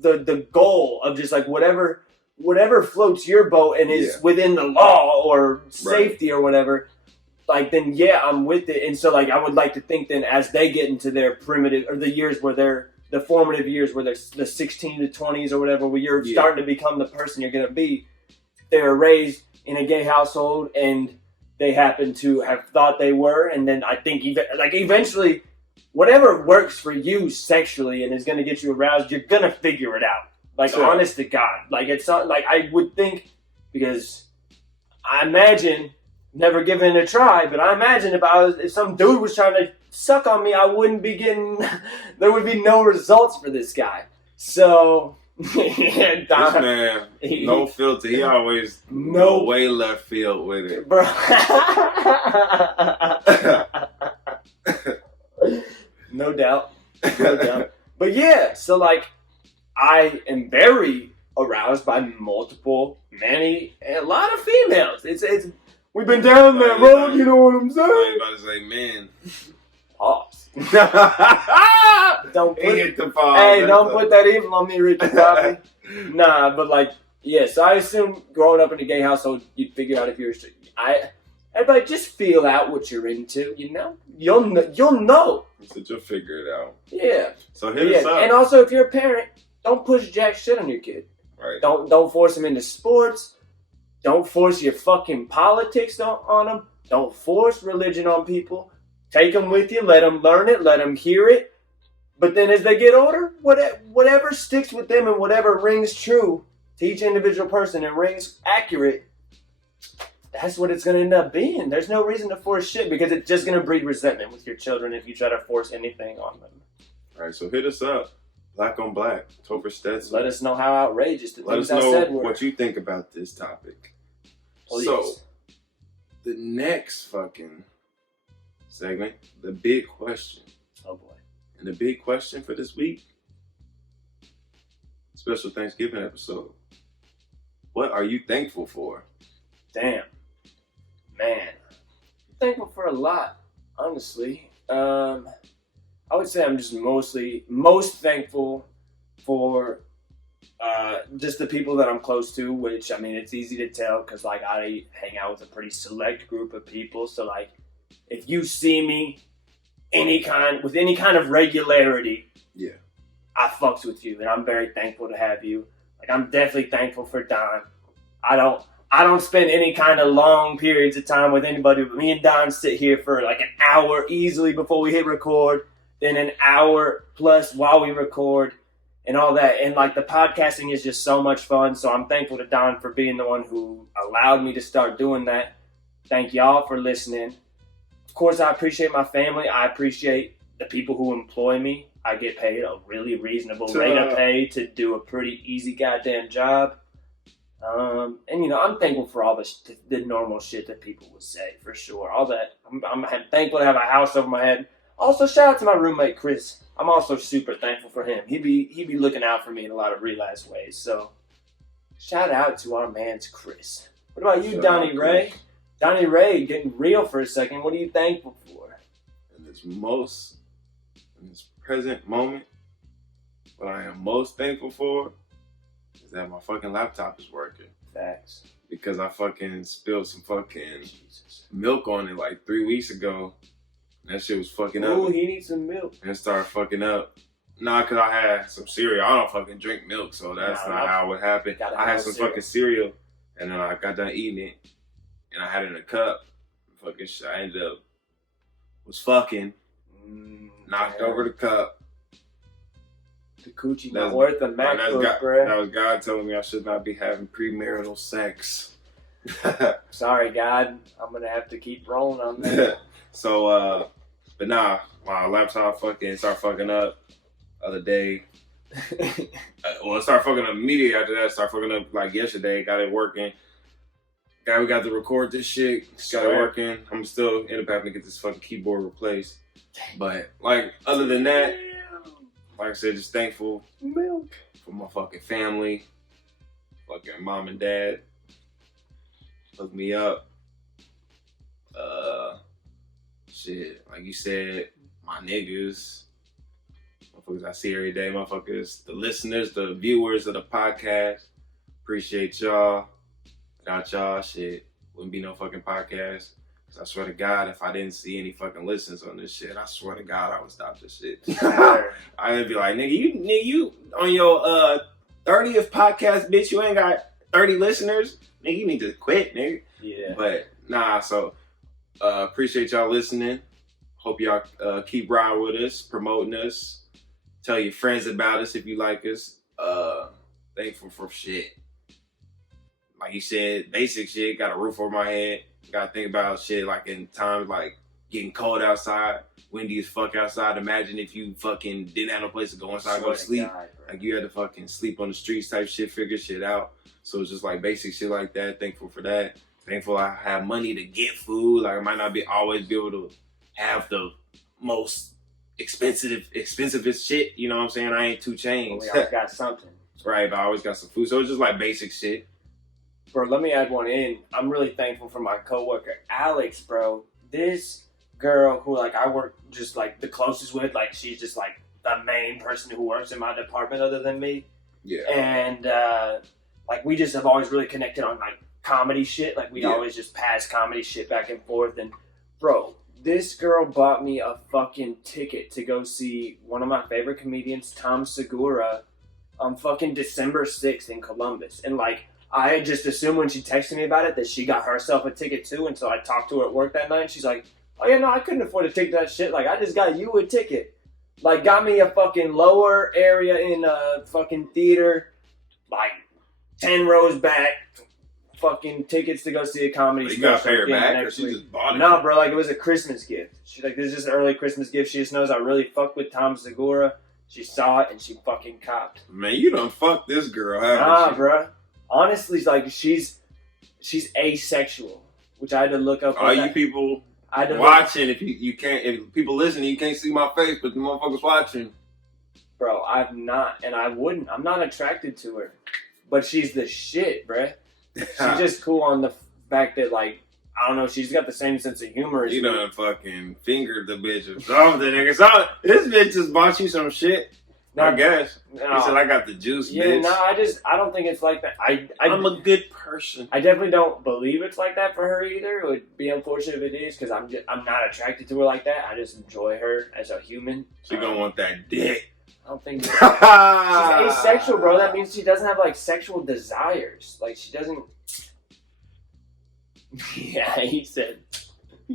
the goal of just like whatever floats your boat and is within the law or safety or whatever, like then I'm with it. And so like I would like to think then as they get into their primitive or the years where they're the formative years where they're the 16 to 20s or whatever, where you're starting to become the person you're gonna be, they're raised in a gay household and they happen to have thought they were, and then I think eventually whatever works for you sexually and is going to get you aroused, you're going to figure it out. Like, honest to God. Like, it's not like I would think, because I imagine, never giving it a try, but I imagine if some dude was trying to suck on me, I wouldn't be getting, there would be no results for this guy. So, this man, no filter. He always no way left field with it. Bro. No doubt. But yeah, so like I am very aroused by a lot of females. It's we've been down that road, you know what I'm saying? I ain't about to say man. Pause. Don't put that evil on me, Ricky Bobby. Nah, but like, so I assume growing up in a gay household, you'd figure out if you're everybody just feel out what you're into, you know? You'll know. So you'll figure it out. Yeah. So hit us up. And also, if you're a parent, don't push jack shit on your kid. Right. Don't force them into sports. Don't force your fucking politics on them. Don't force religion on people. Take them with you. Let them learn it. Let them hear it. But then as they get older, whatever sticks with them and whatever rings true to each individual person and rings accurate, that's what it's going to end up being. There's no reason to force shit, because it's just going to breed resentment with your children if you try to force anything on them. All right, so hit us up. Black on Black, Topher Stetzel. Let us know how outrageous the things I said were. Let us know what you think about this topic. Please. So, the next fucking segment, the big question. Oh boy. And the big question for this week, special Thanksgiving episode. What are you thankful for? Damn. Man. I'm thankful for a lot, honestly. I would say I'm just most thankful for just the people that I'm close to, which, I mean, it's easy to tell because, like, I hang out with a pretty select group of people. So, like, if you see me with any kind of regularity, I fucks with you, and I'm very thankful to have you. Like, I'm definitely thankful for Don. I don't spend any kind of long periods of time with anybody, but me and Don sit here for like an hour easily before we hit record, then an hour plus while we record and all that. And like the podcasting is just so much fun. So I'm thankful to Don for being the one who allowed me to start doing that. Thank y'all for listening. Of course, I appreciate my family. I appreciate the people who employ me. I get paid a really reasonable rate of pay to do a pretty easy goddamn job. And you know, I'm thankful for all the normal shit that people would say, for sure. All that. I'm thankful to have a house over my head. Also, shout out to my roommate Chris. I'm also super thankful for him. He'd be looking out for me in a lot of real ass ways. So, shout out to our man's Chris. What about you, Donnie Ray? Donnie Ray, getting real for a second. What are you thankful for? In this present moment, what I am most thankful for is that my fucking laptop is working. Facts. Because I fucking spilled some fucking milk on it like 3 weeks ago. That shit was fucking up. Ooh, he needs some milk. And it started fucking up. Nah, because I had some cereal. I don't fucking drink milk, so that's not how it would happen. I had some fucking cereal, and then I got done eating it, and I had it in a cup. Fucking shit. I ended up, knocked over the cup. The coochie not worth a MacBook, bro. That was God telling me I should not be having premarital sex. Sorry, God. I'm going to have to keep rolling on that. So, but nah, my laptop fucking started fucking up the other day. Well, it started fucking up immediately after that. It started fucking up like yesterday. Got it working. we got to record this shit. Got it working. I'm still end up having to get this fucking keyboard replaced. But like, other than that, like I said, just thankful for my fucking family, fucking mom and dad. Hooked me up. Shit, like you said, my niggas, motherfuckers I see every day, motherfuckers, the listeners, the viewers of the podcast. Appreciate y'all. Without y'all, shit, wouldn't be no fucking podcast. Cause I swear to God, if I didn't see any fucking listens on this shit, I swear to God, I would stop this shit. I'd be like, nigga, you on your 30th podcast, bitch, you ain't got 30 listeners. Nigga, you need to quit, nigga. Yeah. But nah, so appreciate y'all listening. Hope y'all keep riding with us, promoting us. Tell your friends about us if you like us. Thankful for shit. Like you said, basic shit. Got a roof over my head. Got to think about shit like in times like getting cold outside, windy as fuck outside. Imagine if you fucking didn't have no place to go inside, go to sleep. God, like you had to fucking sleep on the streets type shit, figure shit out. So it's just like basic shit like that. Thankful for that. Thankful I have money to get food. Like I might not always be able to have the most expensivest shit. You know what I'm saying? I ain't 2 Chainz. We always got something. Right, but I always got some food. So it's just like basic shit. Bro, let me add one in. I'm really thankful for my coworker, Alex, bro. This girl who, like, I work just, like, the closest with, like, she's just, like, the main person who works in my department other than me. Yeah. And, like, we just have always really connected on, like, comedy shit. Like, we always just pass comedy shit back and forth. And, bro, this girl bought me a fucking ticket to go see one of my favorite comedians, Tom Segura, on fucking December 6th in Columbus. And, like, I had just assumed when she texted me about it that she got herself a ticket too, and so I talked to her at work that night, and she's like, oh yeah, no, I couldn't afford to take that shit. Like, I just got you a ticket. Like, got me a fucking lower area in a fucking theater, like, 10 rows back, fucking tickets to go see a comedy special. You got to pay her back, or she just bought it? No, bro, like, it was a Christmas gift. She's like, this is just an early Christmas gift. She just knows I really fuck with Tom Segura. She saw it, and she fucking copped. Man, you done fucked this girl, haven't Nah, you? bro. Honestly, like she's asexual, which I had to look up. All you people watching, if you can't, if people listening, you can't see my face, but the motherfuckers watching. Bro, I've not, and I wouldn't. I'm not attracted to her, but she's the shit, bruh. She's just cool on the fact that, like, I don't know, she's got the same sense of humor as you me. done fucking fingered the bitch or something, nigga. So this bitch just bought you some shit. No, I guess. No. He said, I got the juice, bitch. No, I don't think it's like that. I'm a good person. I definitely don't believe it's like that for her either. It would be unfortunate if it is, because I'm not attracted to her like that. I just enjoy her as a human. She gonna want that dick. I don't think she's asexual, bro. That means she doesn't have, like, sexual desires. Like, she doesn't... Yeah, he said...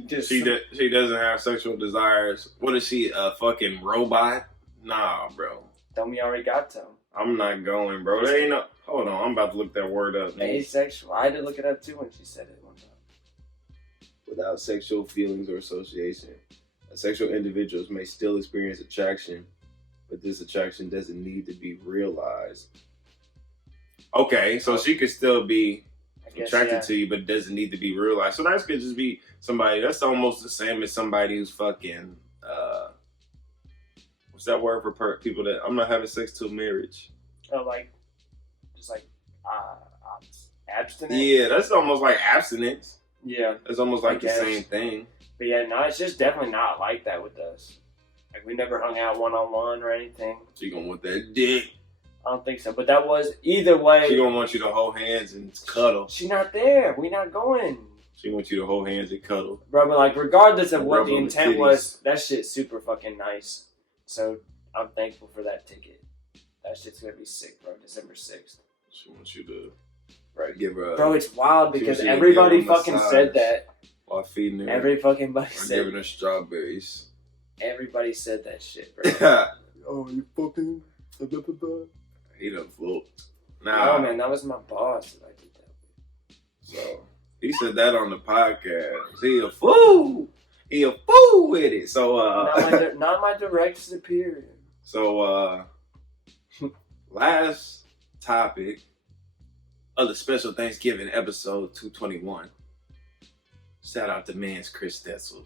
She doesn't have sexual desires. What is she, a fucking robot? Nah, bro. Dummy already got to. I'm not going, bro. There ain't no... Hold on, I'm about to look that word up. Man. Asexual. I had to look it up, too, when she said it one time. Without sexual feelings or association, asexual individuals may still experience attraction, but this attraction doesn't need to be realized. Okay, so she could still be attracted to you, but it doesn't need to be realized. So that could just be somebody... That's almost the same as somebody who's fucking... what's that word for people that... I'm not having sex till marriage. Oh, like... Just like... abstinence? Yeah, that's almost like abstinence. Yeah. It's almost like the same thing. But yeah, no, it's just definitely not like that with us. Like, we never hung out one-on-one or anything. She gonna want that dick. I don't think so. But that was... Either way... She gonna want you to hold hands and cuddle. She's not there. We not going. She wants you to hold hands and cuddle. Bro, but, like, regardless of what the intent was, that shit's super fucking nice. So, I'm thankful for that ticket. That shit's gonna be sick, bro. December 6th. She wants you to give her a... Bro, it's wild because everybody fucking said that. While feeding her. Everybody said... giving her strawberries. Everybody said that shit, bro. Oh, you fucking... He done flipped. Nah. No, man, that was my boss that I did that. So, he said that on the podcast. He a fool. He a fool with it. So, not my direct superior. So, last topic. of the special Thanksgiving episode 221. Shout out to man's Chris Stetzel.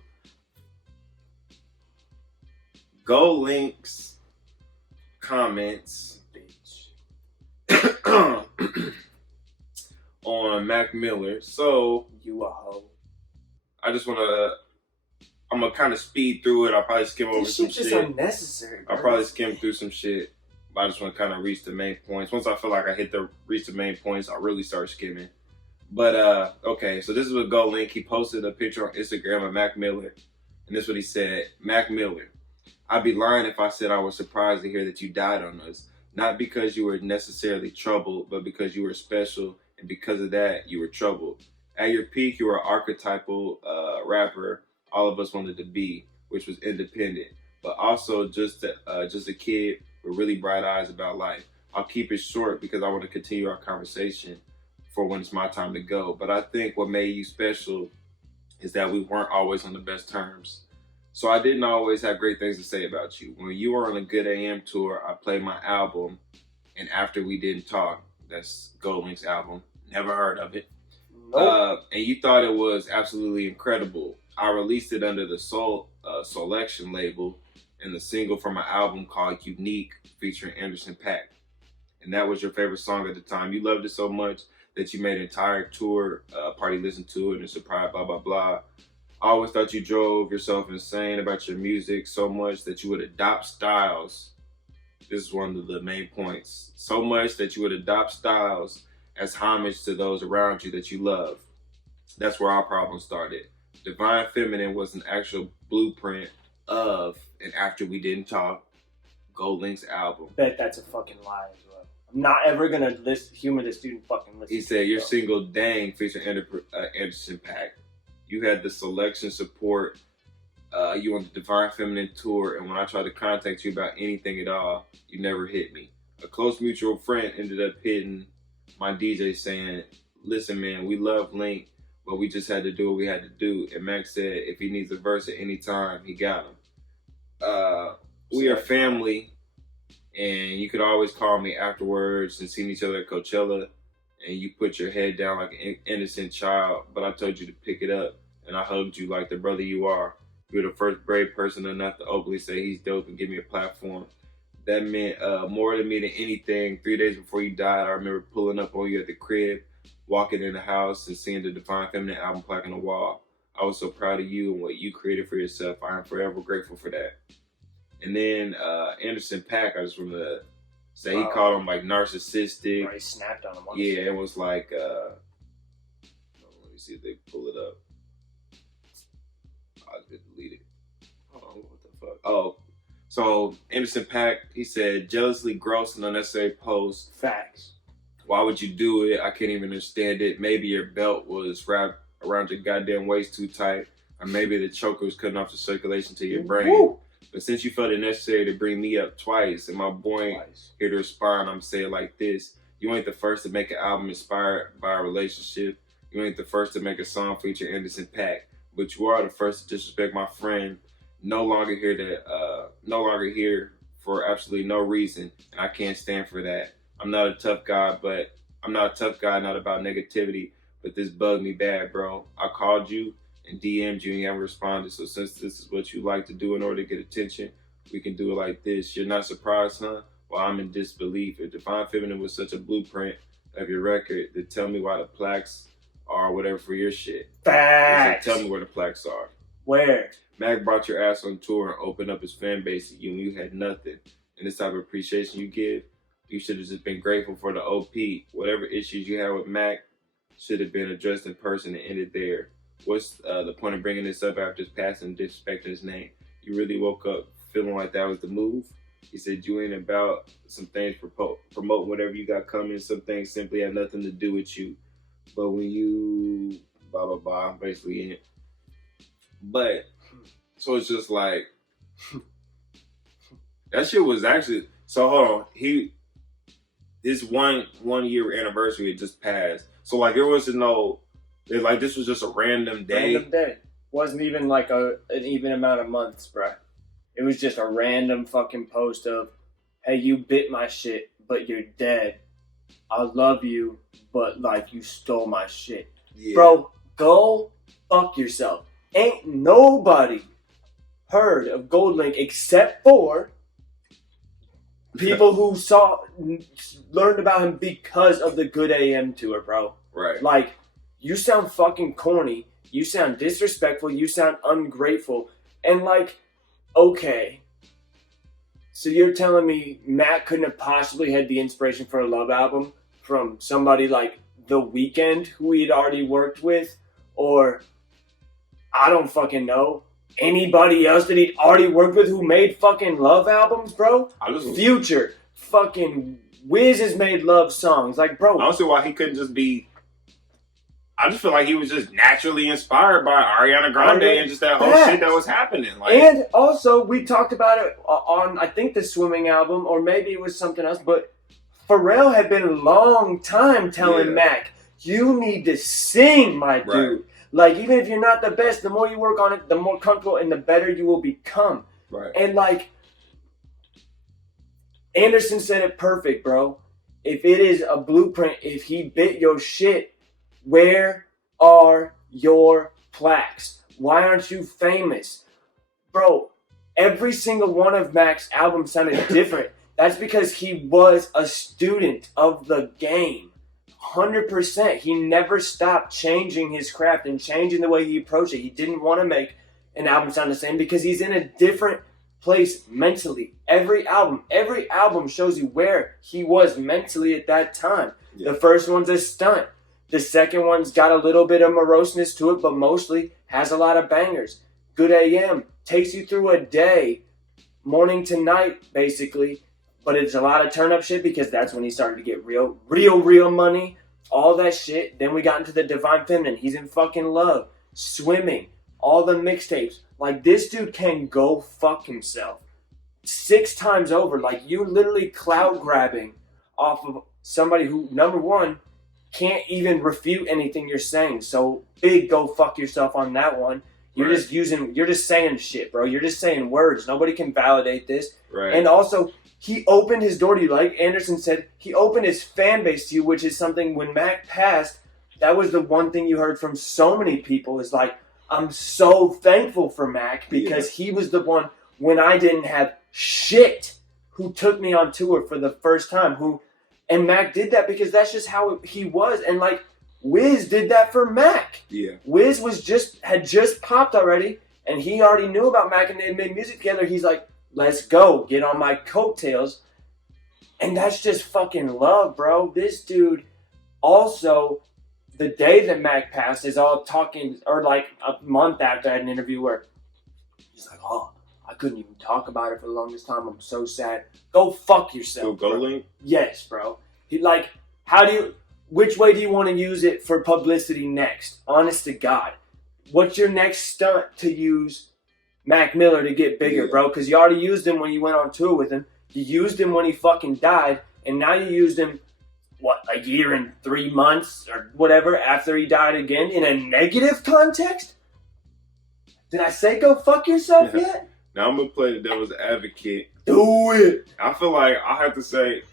GoldLink's comments on Mac Miller. So you a hoe. I just I'm gonna kind of speed through it. I'll probably skim over some shit. This shit just unnecessary, bro. I'll probably skim through some shit. But I just want to kind of reach the main points. Once I feel like I reach the main points, I'll really start skimming. But okay, so this is what GoldLink. He posted a picture on Instagram of Mac Miller, and this is what he said: Mac Miller, I'd be lying if I said I was surprised to hear that you died on us. Not because you were necessarily troubled, but because you were special, and because of that, you were troubled. At your peak, you were an archetypal rapper all of us wanted to be, which was independent, but also just a kid with really bright eyes about life. I'll keep it short because I want to continue our conversation for when it's my time to go. But I think what made you special is that we weren't always on the best terms. So I didn't always have great things to say about you. When you were on a Good AM tour, I played my album, and After We Didn't Talk, that's GoldLink's album, never heard of it. Nope. And you thought it was absolutely incredible. I released it under the Selection label and the single from my album called Unique featuring Anderson .Paak. And that was your favorite song at the time. You loved it so much that you made an entire tour party listen to it and surprise, blah, blah, blah. I always thought you drove yourself insane about your music so much that you would adopt styles. This is one of the main points. So much that you would adopt styles as homage to those around you that you love. That's where our problem started. Divine Feminine was an actual blueprint of and After We Didn't Talk, GoldLink's album. Bet that's a fucking lie as well. I'm not ever gonna humor this dude fucking listen. He said your single Dang featuring Anderson .Paak. You had the Selection support. You on the Divine Feminine tour, and when I tried to contact you about anything at all, you never hit me. A close mutual friend ended up hitting my DJ saying, listen man, we love Link, but we just had to do what we had to do. And Max said if he needs a verse at any time, he got him. We are family, and you could always call me afterwards and seeing each other at Coachella, and you put your head down like an innocent child, but I told you to pick it up, and I hugged you like the brother you are. You're the first brave person enough to openly say he's dope and give me a platform. That meant more to me than anything. 3 days before you died, I remember pulling up on you at the crib, walking in the house and seeing the Divine Feminine album plaque on the wall. I was so proud of you and what you created for yourself. I am forever grateful for that. And then Anderson .Paak, I just want to say he called him like narcissistic. Or he snapped on him. Yeah, it was like, let me see if they pull it up. I did delete it. Hold on, what the fuck? Oh, so Anderson .Paak, he said, jealously gross and unnecessary post. Facts. Why would you do it? I can't even understand it. Maybe your belt was wrapped around your goddamn waist too tight, or maybe the choker was cutting off the circulation to your brain. Woo! But since you felt it necessary to bring me up twice, and my boy here to respond, I'm saying like this. You ain't the first to make an album inspired by a relationship. You ain't the first to make a song featuring Anderson .Paak. But you are the first to disrespect my friend. No longer here for absolutely no reason, and I can't stand for that. I'm not a tough guy, not about negativity, but this bugged me bad, bro. I called you and DM'd you and you haven't responded, so since this is what you like to do in order to get attention, we can do it like this. You're not surprised, huh? Well, I'm in disbelief. If Divine Feminine was such a blueprint of your record, then tell me why the plaques are whatever for your shit. Facts! So tell me where the plaques are. Where? Mac brought your ass on tour and opened up his fan base to you and you had nothing. And this type of appreciation you give, you should have just been grateful for the OP. Whatever issues you had with Mac should have been addressed in person and ended there. What's the point of bringing this up after his passing and disrespecting his name? You really woke up feeling like that was the move? He said you ain't about some things promoting whatever you got coming. Some things simply have nothing to do with you. But when you blah, blah, blah, basically in it. But, so it's just like, that shit was actually, so hold on, this one year anniversary had just passed. So like there wasn't no, like this was just a random day. Random day. Wasn't even like an even amount of months, bruh. It was just a random fucking post of, hey, you bit my shit, but you're dead. I love you, but like you stole my shit. Yeah. Bro, go fuck yourself. Ain't nobody heard of GoldLink except for people who learned about him because of the Good AM tour, bro. Right. Like, you sound fucking corny. You sound disrespectful. You sound ungrateful. And like, okay. So you're telling me Mac couldn't have possibly had the inspiration for a Love album from somebody like The Weeknd, who he'd already worked with? Or, I don't fucking know, anybody else that he'd already worked with who made fucking love albums, bro? Future. Fucking Wiz has made love songs. Like, bro. I don't see why he couldn't just be... I just feel like he was just naturally inspired by Ariana Grande and just that whole shit that was happening. Like, and also, we talked about it on, I think, the Swimming album, or maybe it was something else, but Pharrell had been a long time telling Mac, you need to sing, my dude. Like, even if you're not the best, the more you work on it, the more comfortable and the better you will become. Right. And, like, Anderson said it perfect, bro. If it is a blueprint, if he bit your shit, where are your plaques? Why aren't you famous? Bro, every single one of Mac's albums sounded different. That's because he was a student of the game. 100%. He never stopped changing his craft and changing the way he approached it. He didn't want to make an album sound the same because he's in a different place mentally. Every album shows you where he was mentally at that time. Yeah. The first one's a stunt. The second one's got a little bit of moroseness to it, but mostly has a lot of bangers. Good AM takes you through a day, morning to night, basically. But it's a lot of turn-up shit because that's when he started to get real money. All that shit. Then we got into the Divine Feminine. He's in fucking love. Swimming. All the mixtapes. Like, this dude can go fuck himself 6 times over. Like, you literally cloud grabbing off of somebody who, number one, can't even refute anything you're saying. So, big go fuck yourself on that one. You're just saying shit, bro. You're just saying words. Nobody can validate this. Right. And also, he opened his door to you. Like Anderson said, he opened his fan base to you, which is something when Mac passed, that was the one thing you heard from so many people is like, I'm so thankful for Mac because he was the one when I didn't have shit who took me on tour for the first time. And Mac did that because that's just how he was. And like Wiz did that for Mac. Yeah. Wiz had just popped already, and he already knew about Mac, and they made music together. He's like, let's go, get on my coattails. And that's just fucking love, bro. This dude also, the day that Mac passed, is all talking, or like a month after I had an interview where he's like, oh, I couldn't even talk about it for the longest time. I'm so sad. Go fuck yourself. GoldLink? Yes, bro. Which way do you want to use it for publicity next? Honest to God. What's your next stunt to use Mac Miller to get bigger, bro? Because you already used him when you went on tour with him. You used him when he fucking died. And now you used him, a year and 3 months or whatever after he died again in a negative context? Did I say go fuck yourself yet? Now I'm going to play the devil's advocate. Do it. I feel like I have to say,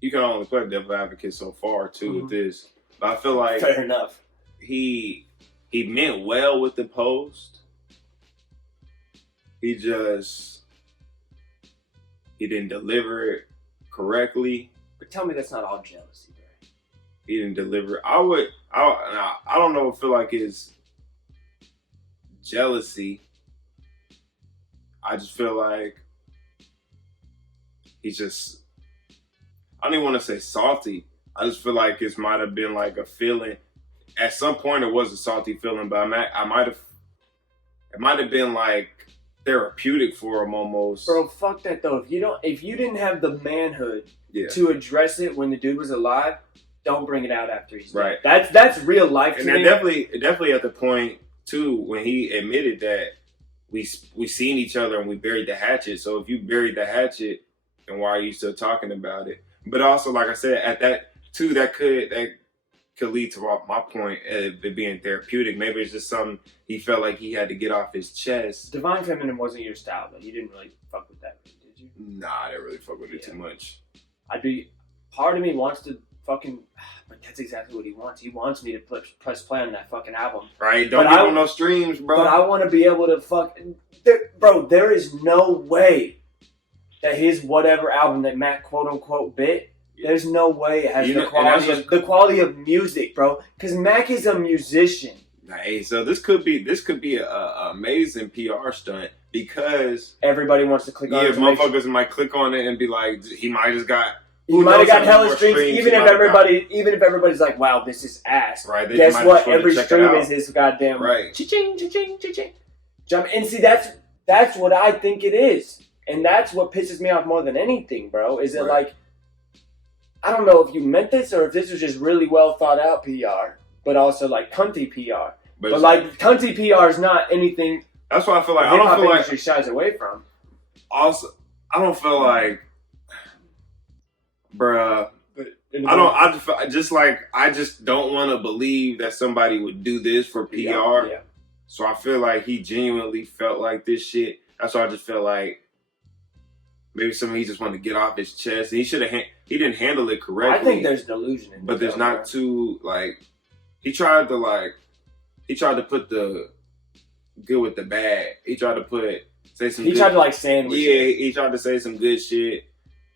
you can only play the devil's advocate so far, too, with this. But I feel like... Fair enough. He meant well with the post. He didn't deliver it correctly. But tell me that's not all jealousy, bro. He didn't deliver. I don't know. I feel like it's jealousy. I just feel like he's just, I don't even want to say salty. I just feel like it might have been like a feeling. At some point it was a salty feeling, but it might have been like therapeutic for him almost. Bro, fuck that though. If you didn't have the manhood to address it when the dude was alive, don't bring it out after he's dead. That's real life. And definitely at the point too when he admitted that we seen each other and we buried the hatchet. So if you buried the hatchet, then why are you still talking about it? But also, like I said, at that too, that could lead to my point of it being therapeutic. Maybe it's just something he felt like he had to get off his chest. Divine Feminine wasn't your style, though. You didn't really fuck with that, did you? Did you? Nah, I didn't really fuck with it too much. Part of me wants to fucking, but that's exactly what he wants. He wants me to press play on that fucking album. Right, don't give him no streams, bro. But I want to be able to bro, there is no way that his whatever album that Mac quote unquote bit, there's no way it has the quality of music, bro. Because Mac is a musician. Hey, so this could be a amazing PR stunt because everybody wants to click on it. Yeah, motherfuckers might click on it and be like, he might have got. He might have gotten hella streams, even if everybody's like, "Wow, this is ass." Right? Guess what? Every stream is his goddamn right. Cha-ching, cha-ching, cha-ching. Jump and see that's what I think it is, and that's what pisses me off more than anything, bro. Is it like, I don't know if you meant this or if this was just really well thought out PR, but also like cunty PR. But like cunty PR is not anything. That's what I feel like. I don't feel like she shies away from. Also, I don't feel like. Bruh, I just don't want to believe that somebody would do this for PR. Yeah. So I feel like he genuinely felt like this shit. That's why I just feel like maybe he just wanted to get off his chest. And he didn't handle it correctly. I think there's delusion in it. But there's not too, like, he tried to put the good with the bad. He tried to tried to like sandwich. Yeah, he tried to say some good shit.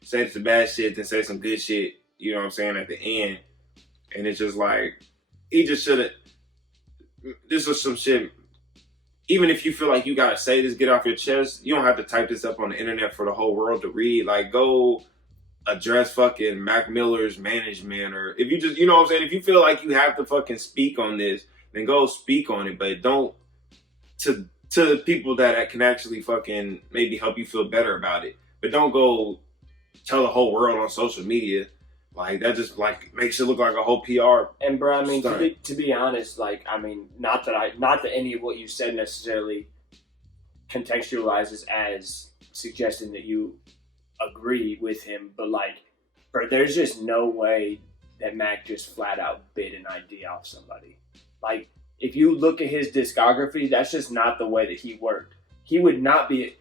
Say some bad shit, then say some good shit, you know what I'm saying, at the end. And it's just like, he just should have, this was some shit, even if you feel like you gotta say this, get off your chest, you don't have to type this up on the internet for the whole world to read. Like, go address fucking Mac Miller's management, or if you just, you know what I'm saying, if you feel like you have to fucking speak on this, then go speak on it, but don't, to the people that can actually fucking maybe help you feel better about it. But don't go tell the whole world on social media, like that just like makes it look like a whole PR. And bro, I mean, to be honest, like, I mean, not that any of what you said necessarily contextualizes as suggesting that you agree with him, but like, bro, there's just no way that Mac just flat out bit an idea off somebody. Like, if you look at his discography, that's just not the way that he worked. He was not the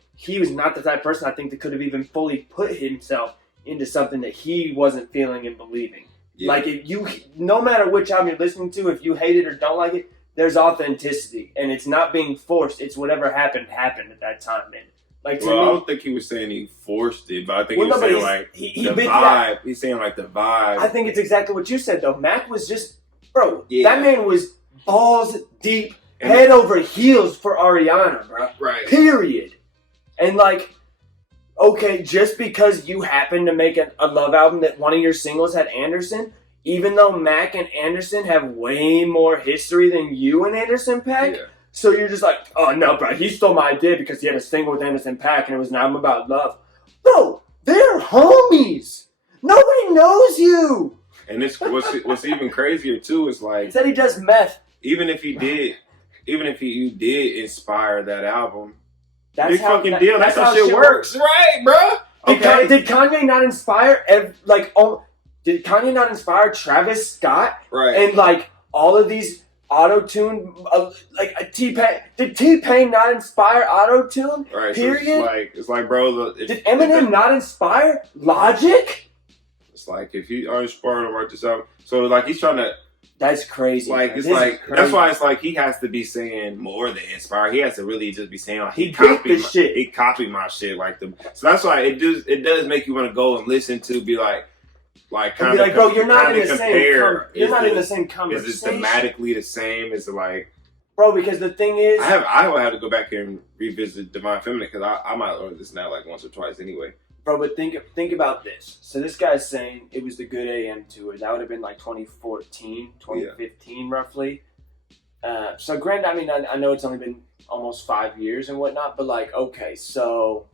type of person, I think, that could have even fully put himself into something that he wasn't feeling and believing. Yeah. Like, no matter which album you're listening to, if you hate it or don't like it, there's authenticity, and it's not being forced. It's whatever happened at that time, man. Like, I don't think he was saying he forced it, but I think he was saying like the vibe. He's saying like the vibe. I think it's exactly what you said though. Mac was just, bro. Yeah. That man was balls deep, head over heels for Ariana, bro. Right. Period. And like, okay, just because you happen to make a love album that one of your singles had Anderson, even though Mac and Anderson have way more history than you and Anderson .Paak, so you're just like, oh no, bro, he stole my idea because he had a single with Anderson .Paak and it was an album about love. Bro, they're homies. Nobody knows you. And it's what's even crazier too is like, he said he does meth. Even if you did inspire that album. That's how shit works, right, bro? Okay. Did Kanye not inspire did Kanye not inspire Travis Scott? Right. And like all of these auto-tune, T-Pain? Did T-Pain not inspire auto-tune? Right. Period. So it's like, bro. Did Eminem not inspire Logic? It's like if you are inspired to write this out, so like he's trying to. That's crazy. Like, it's like, that's why it's like he has to be saying more than inspire. He has to really just be saying, like, he copied my shit. So that's why it does make you want to go and listen to, be like, kind of, bro, you're not in the same conversation. Is it thematically the same? Is it like, bro, because the thing is, I would have to go back here and revisit Divine Feminine because I might learn this now like once or twice anyway. Bro, but think about this. So this guy's saying it was the Good AM tour. That would have been like 2014, 2015 roughly. So granted, I mean, I know it's only been almost 5 years and whatnot, but like, okay, so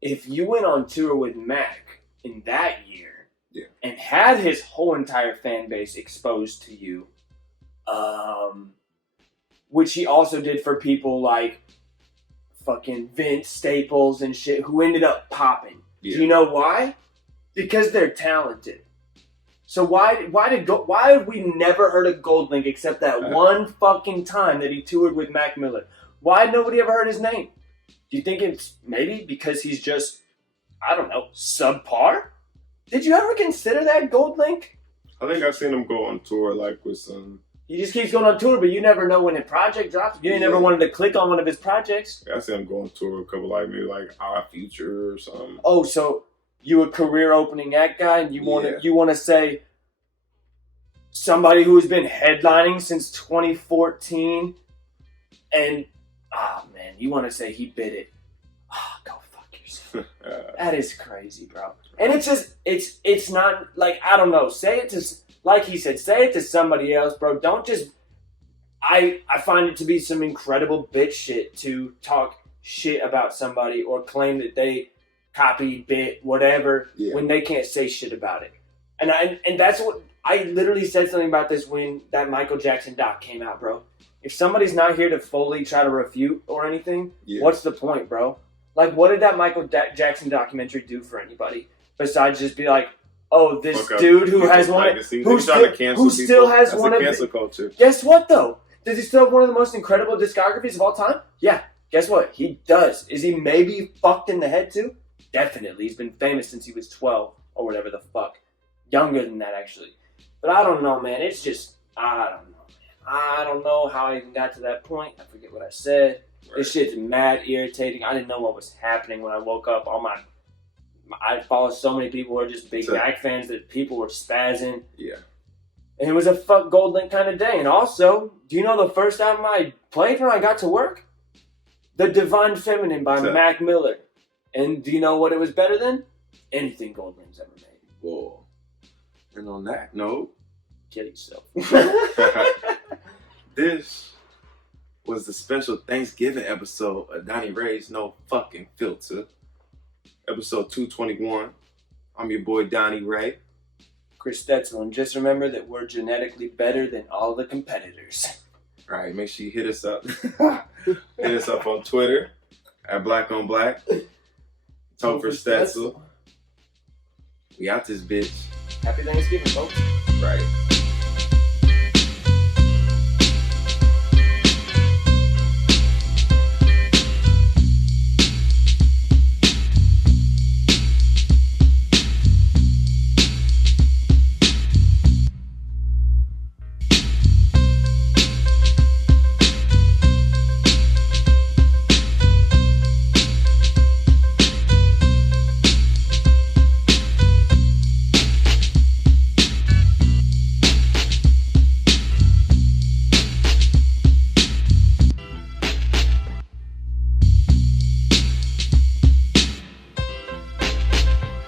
if you went on tour with Mac in that year and had his whole entire fan base exposed to you, which he also did for people like fucking Vince Staples and shit who ended up popping. Yeah. Do you know why? Because they're talented. So why have we never heard of GoldLink except that one fucking time that he toured with Mac Miller? Why had nobody ever heard his name? Do you think it's maybe because he's just, I don't know, subpar? Did you ever consider that GoldLink? I think I've seen him go on tour like with some. He just keeps going on tour, but you never know when a project drops. You never wanted to click on one of his projects. Yeah, I see him go on tour with a couple maybe like Our Future or something. Oh, so you a career opening act guy, and you want to say somebody who's been headlining since 2014, and man, you want to say he bit it? Go fuck yourself. That is crazy, bro. And it's just it's not like, I don't know. Say it to, like he said, say it to somebody else, bro. Don't just. I find it to be some incredible bitch shit to talk shit about somebody or claim that they copied, bit, whatever, when they can't say shit about it. And that's what I literally said something about this when that Michael Jackson doc came out, bro. If somebody's not here to fully try to refute or anything, what's the point, bro? Like, what did that Michael Jackson documentary do for anybody besides just be like, oh, this dude who has one, who still has one of cancel culture. Guess what though? Does he still have one of the most incredible discographies of all time? Yeah. Guess what? He does. Is he maybe fucked in the head too? Definitely. He's been famous since he was 12 or whatever the fuck. Younger than that, actually. But I don't know, man. It's just, I don't know, man. I don't know how I even got to that point. I forget what I said. Right. This shit's mad irritating. I didn't know what was happening when I woke up. I follow so many people who are just big Mac fans that people were spazzing. Yeah. And it was a fuck GoldLink kind of day. And also, do you know the first album I played when I got to work? The Divine Feminine by Mac Miller. And do you know what it was better than? Anything GoldLink's ever made. Whoa. And on that note, kill yourself. This was the special Thanksgiving episode of Donnie Reys No Fucking Filter. Episode 221. I'm your boy Donnie Ray. Chris Stetzel, and just remember that we're genetically better than all the competitors. All right, make sure you hit us up. Hit us up on Twitter at Black on Black. Talk for Stetzel. We out this bitch. Happy Thanksgiving, folks. Right.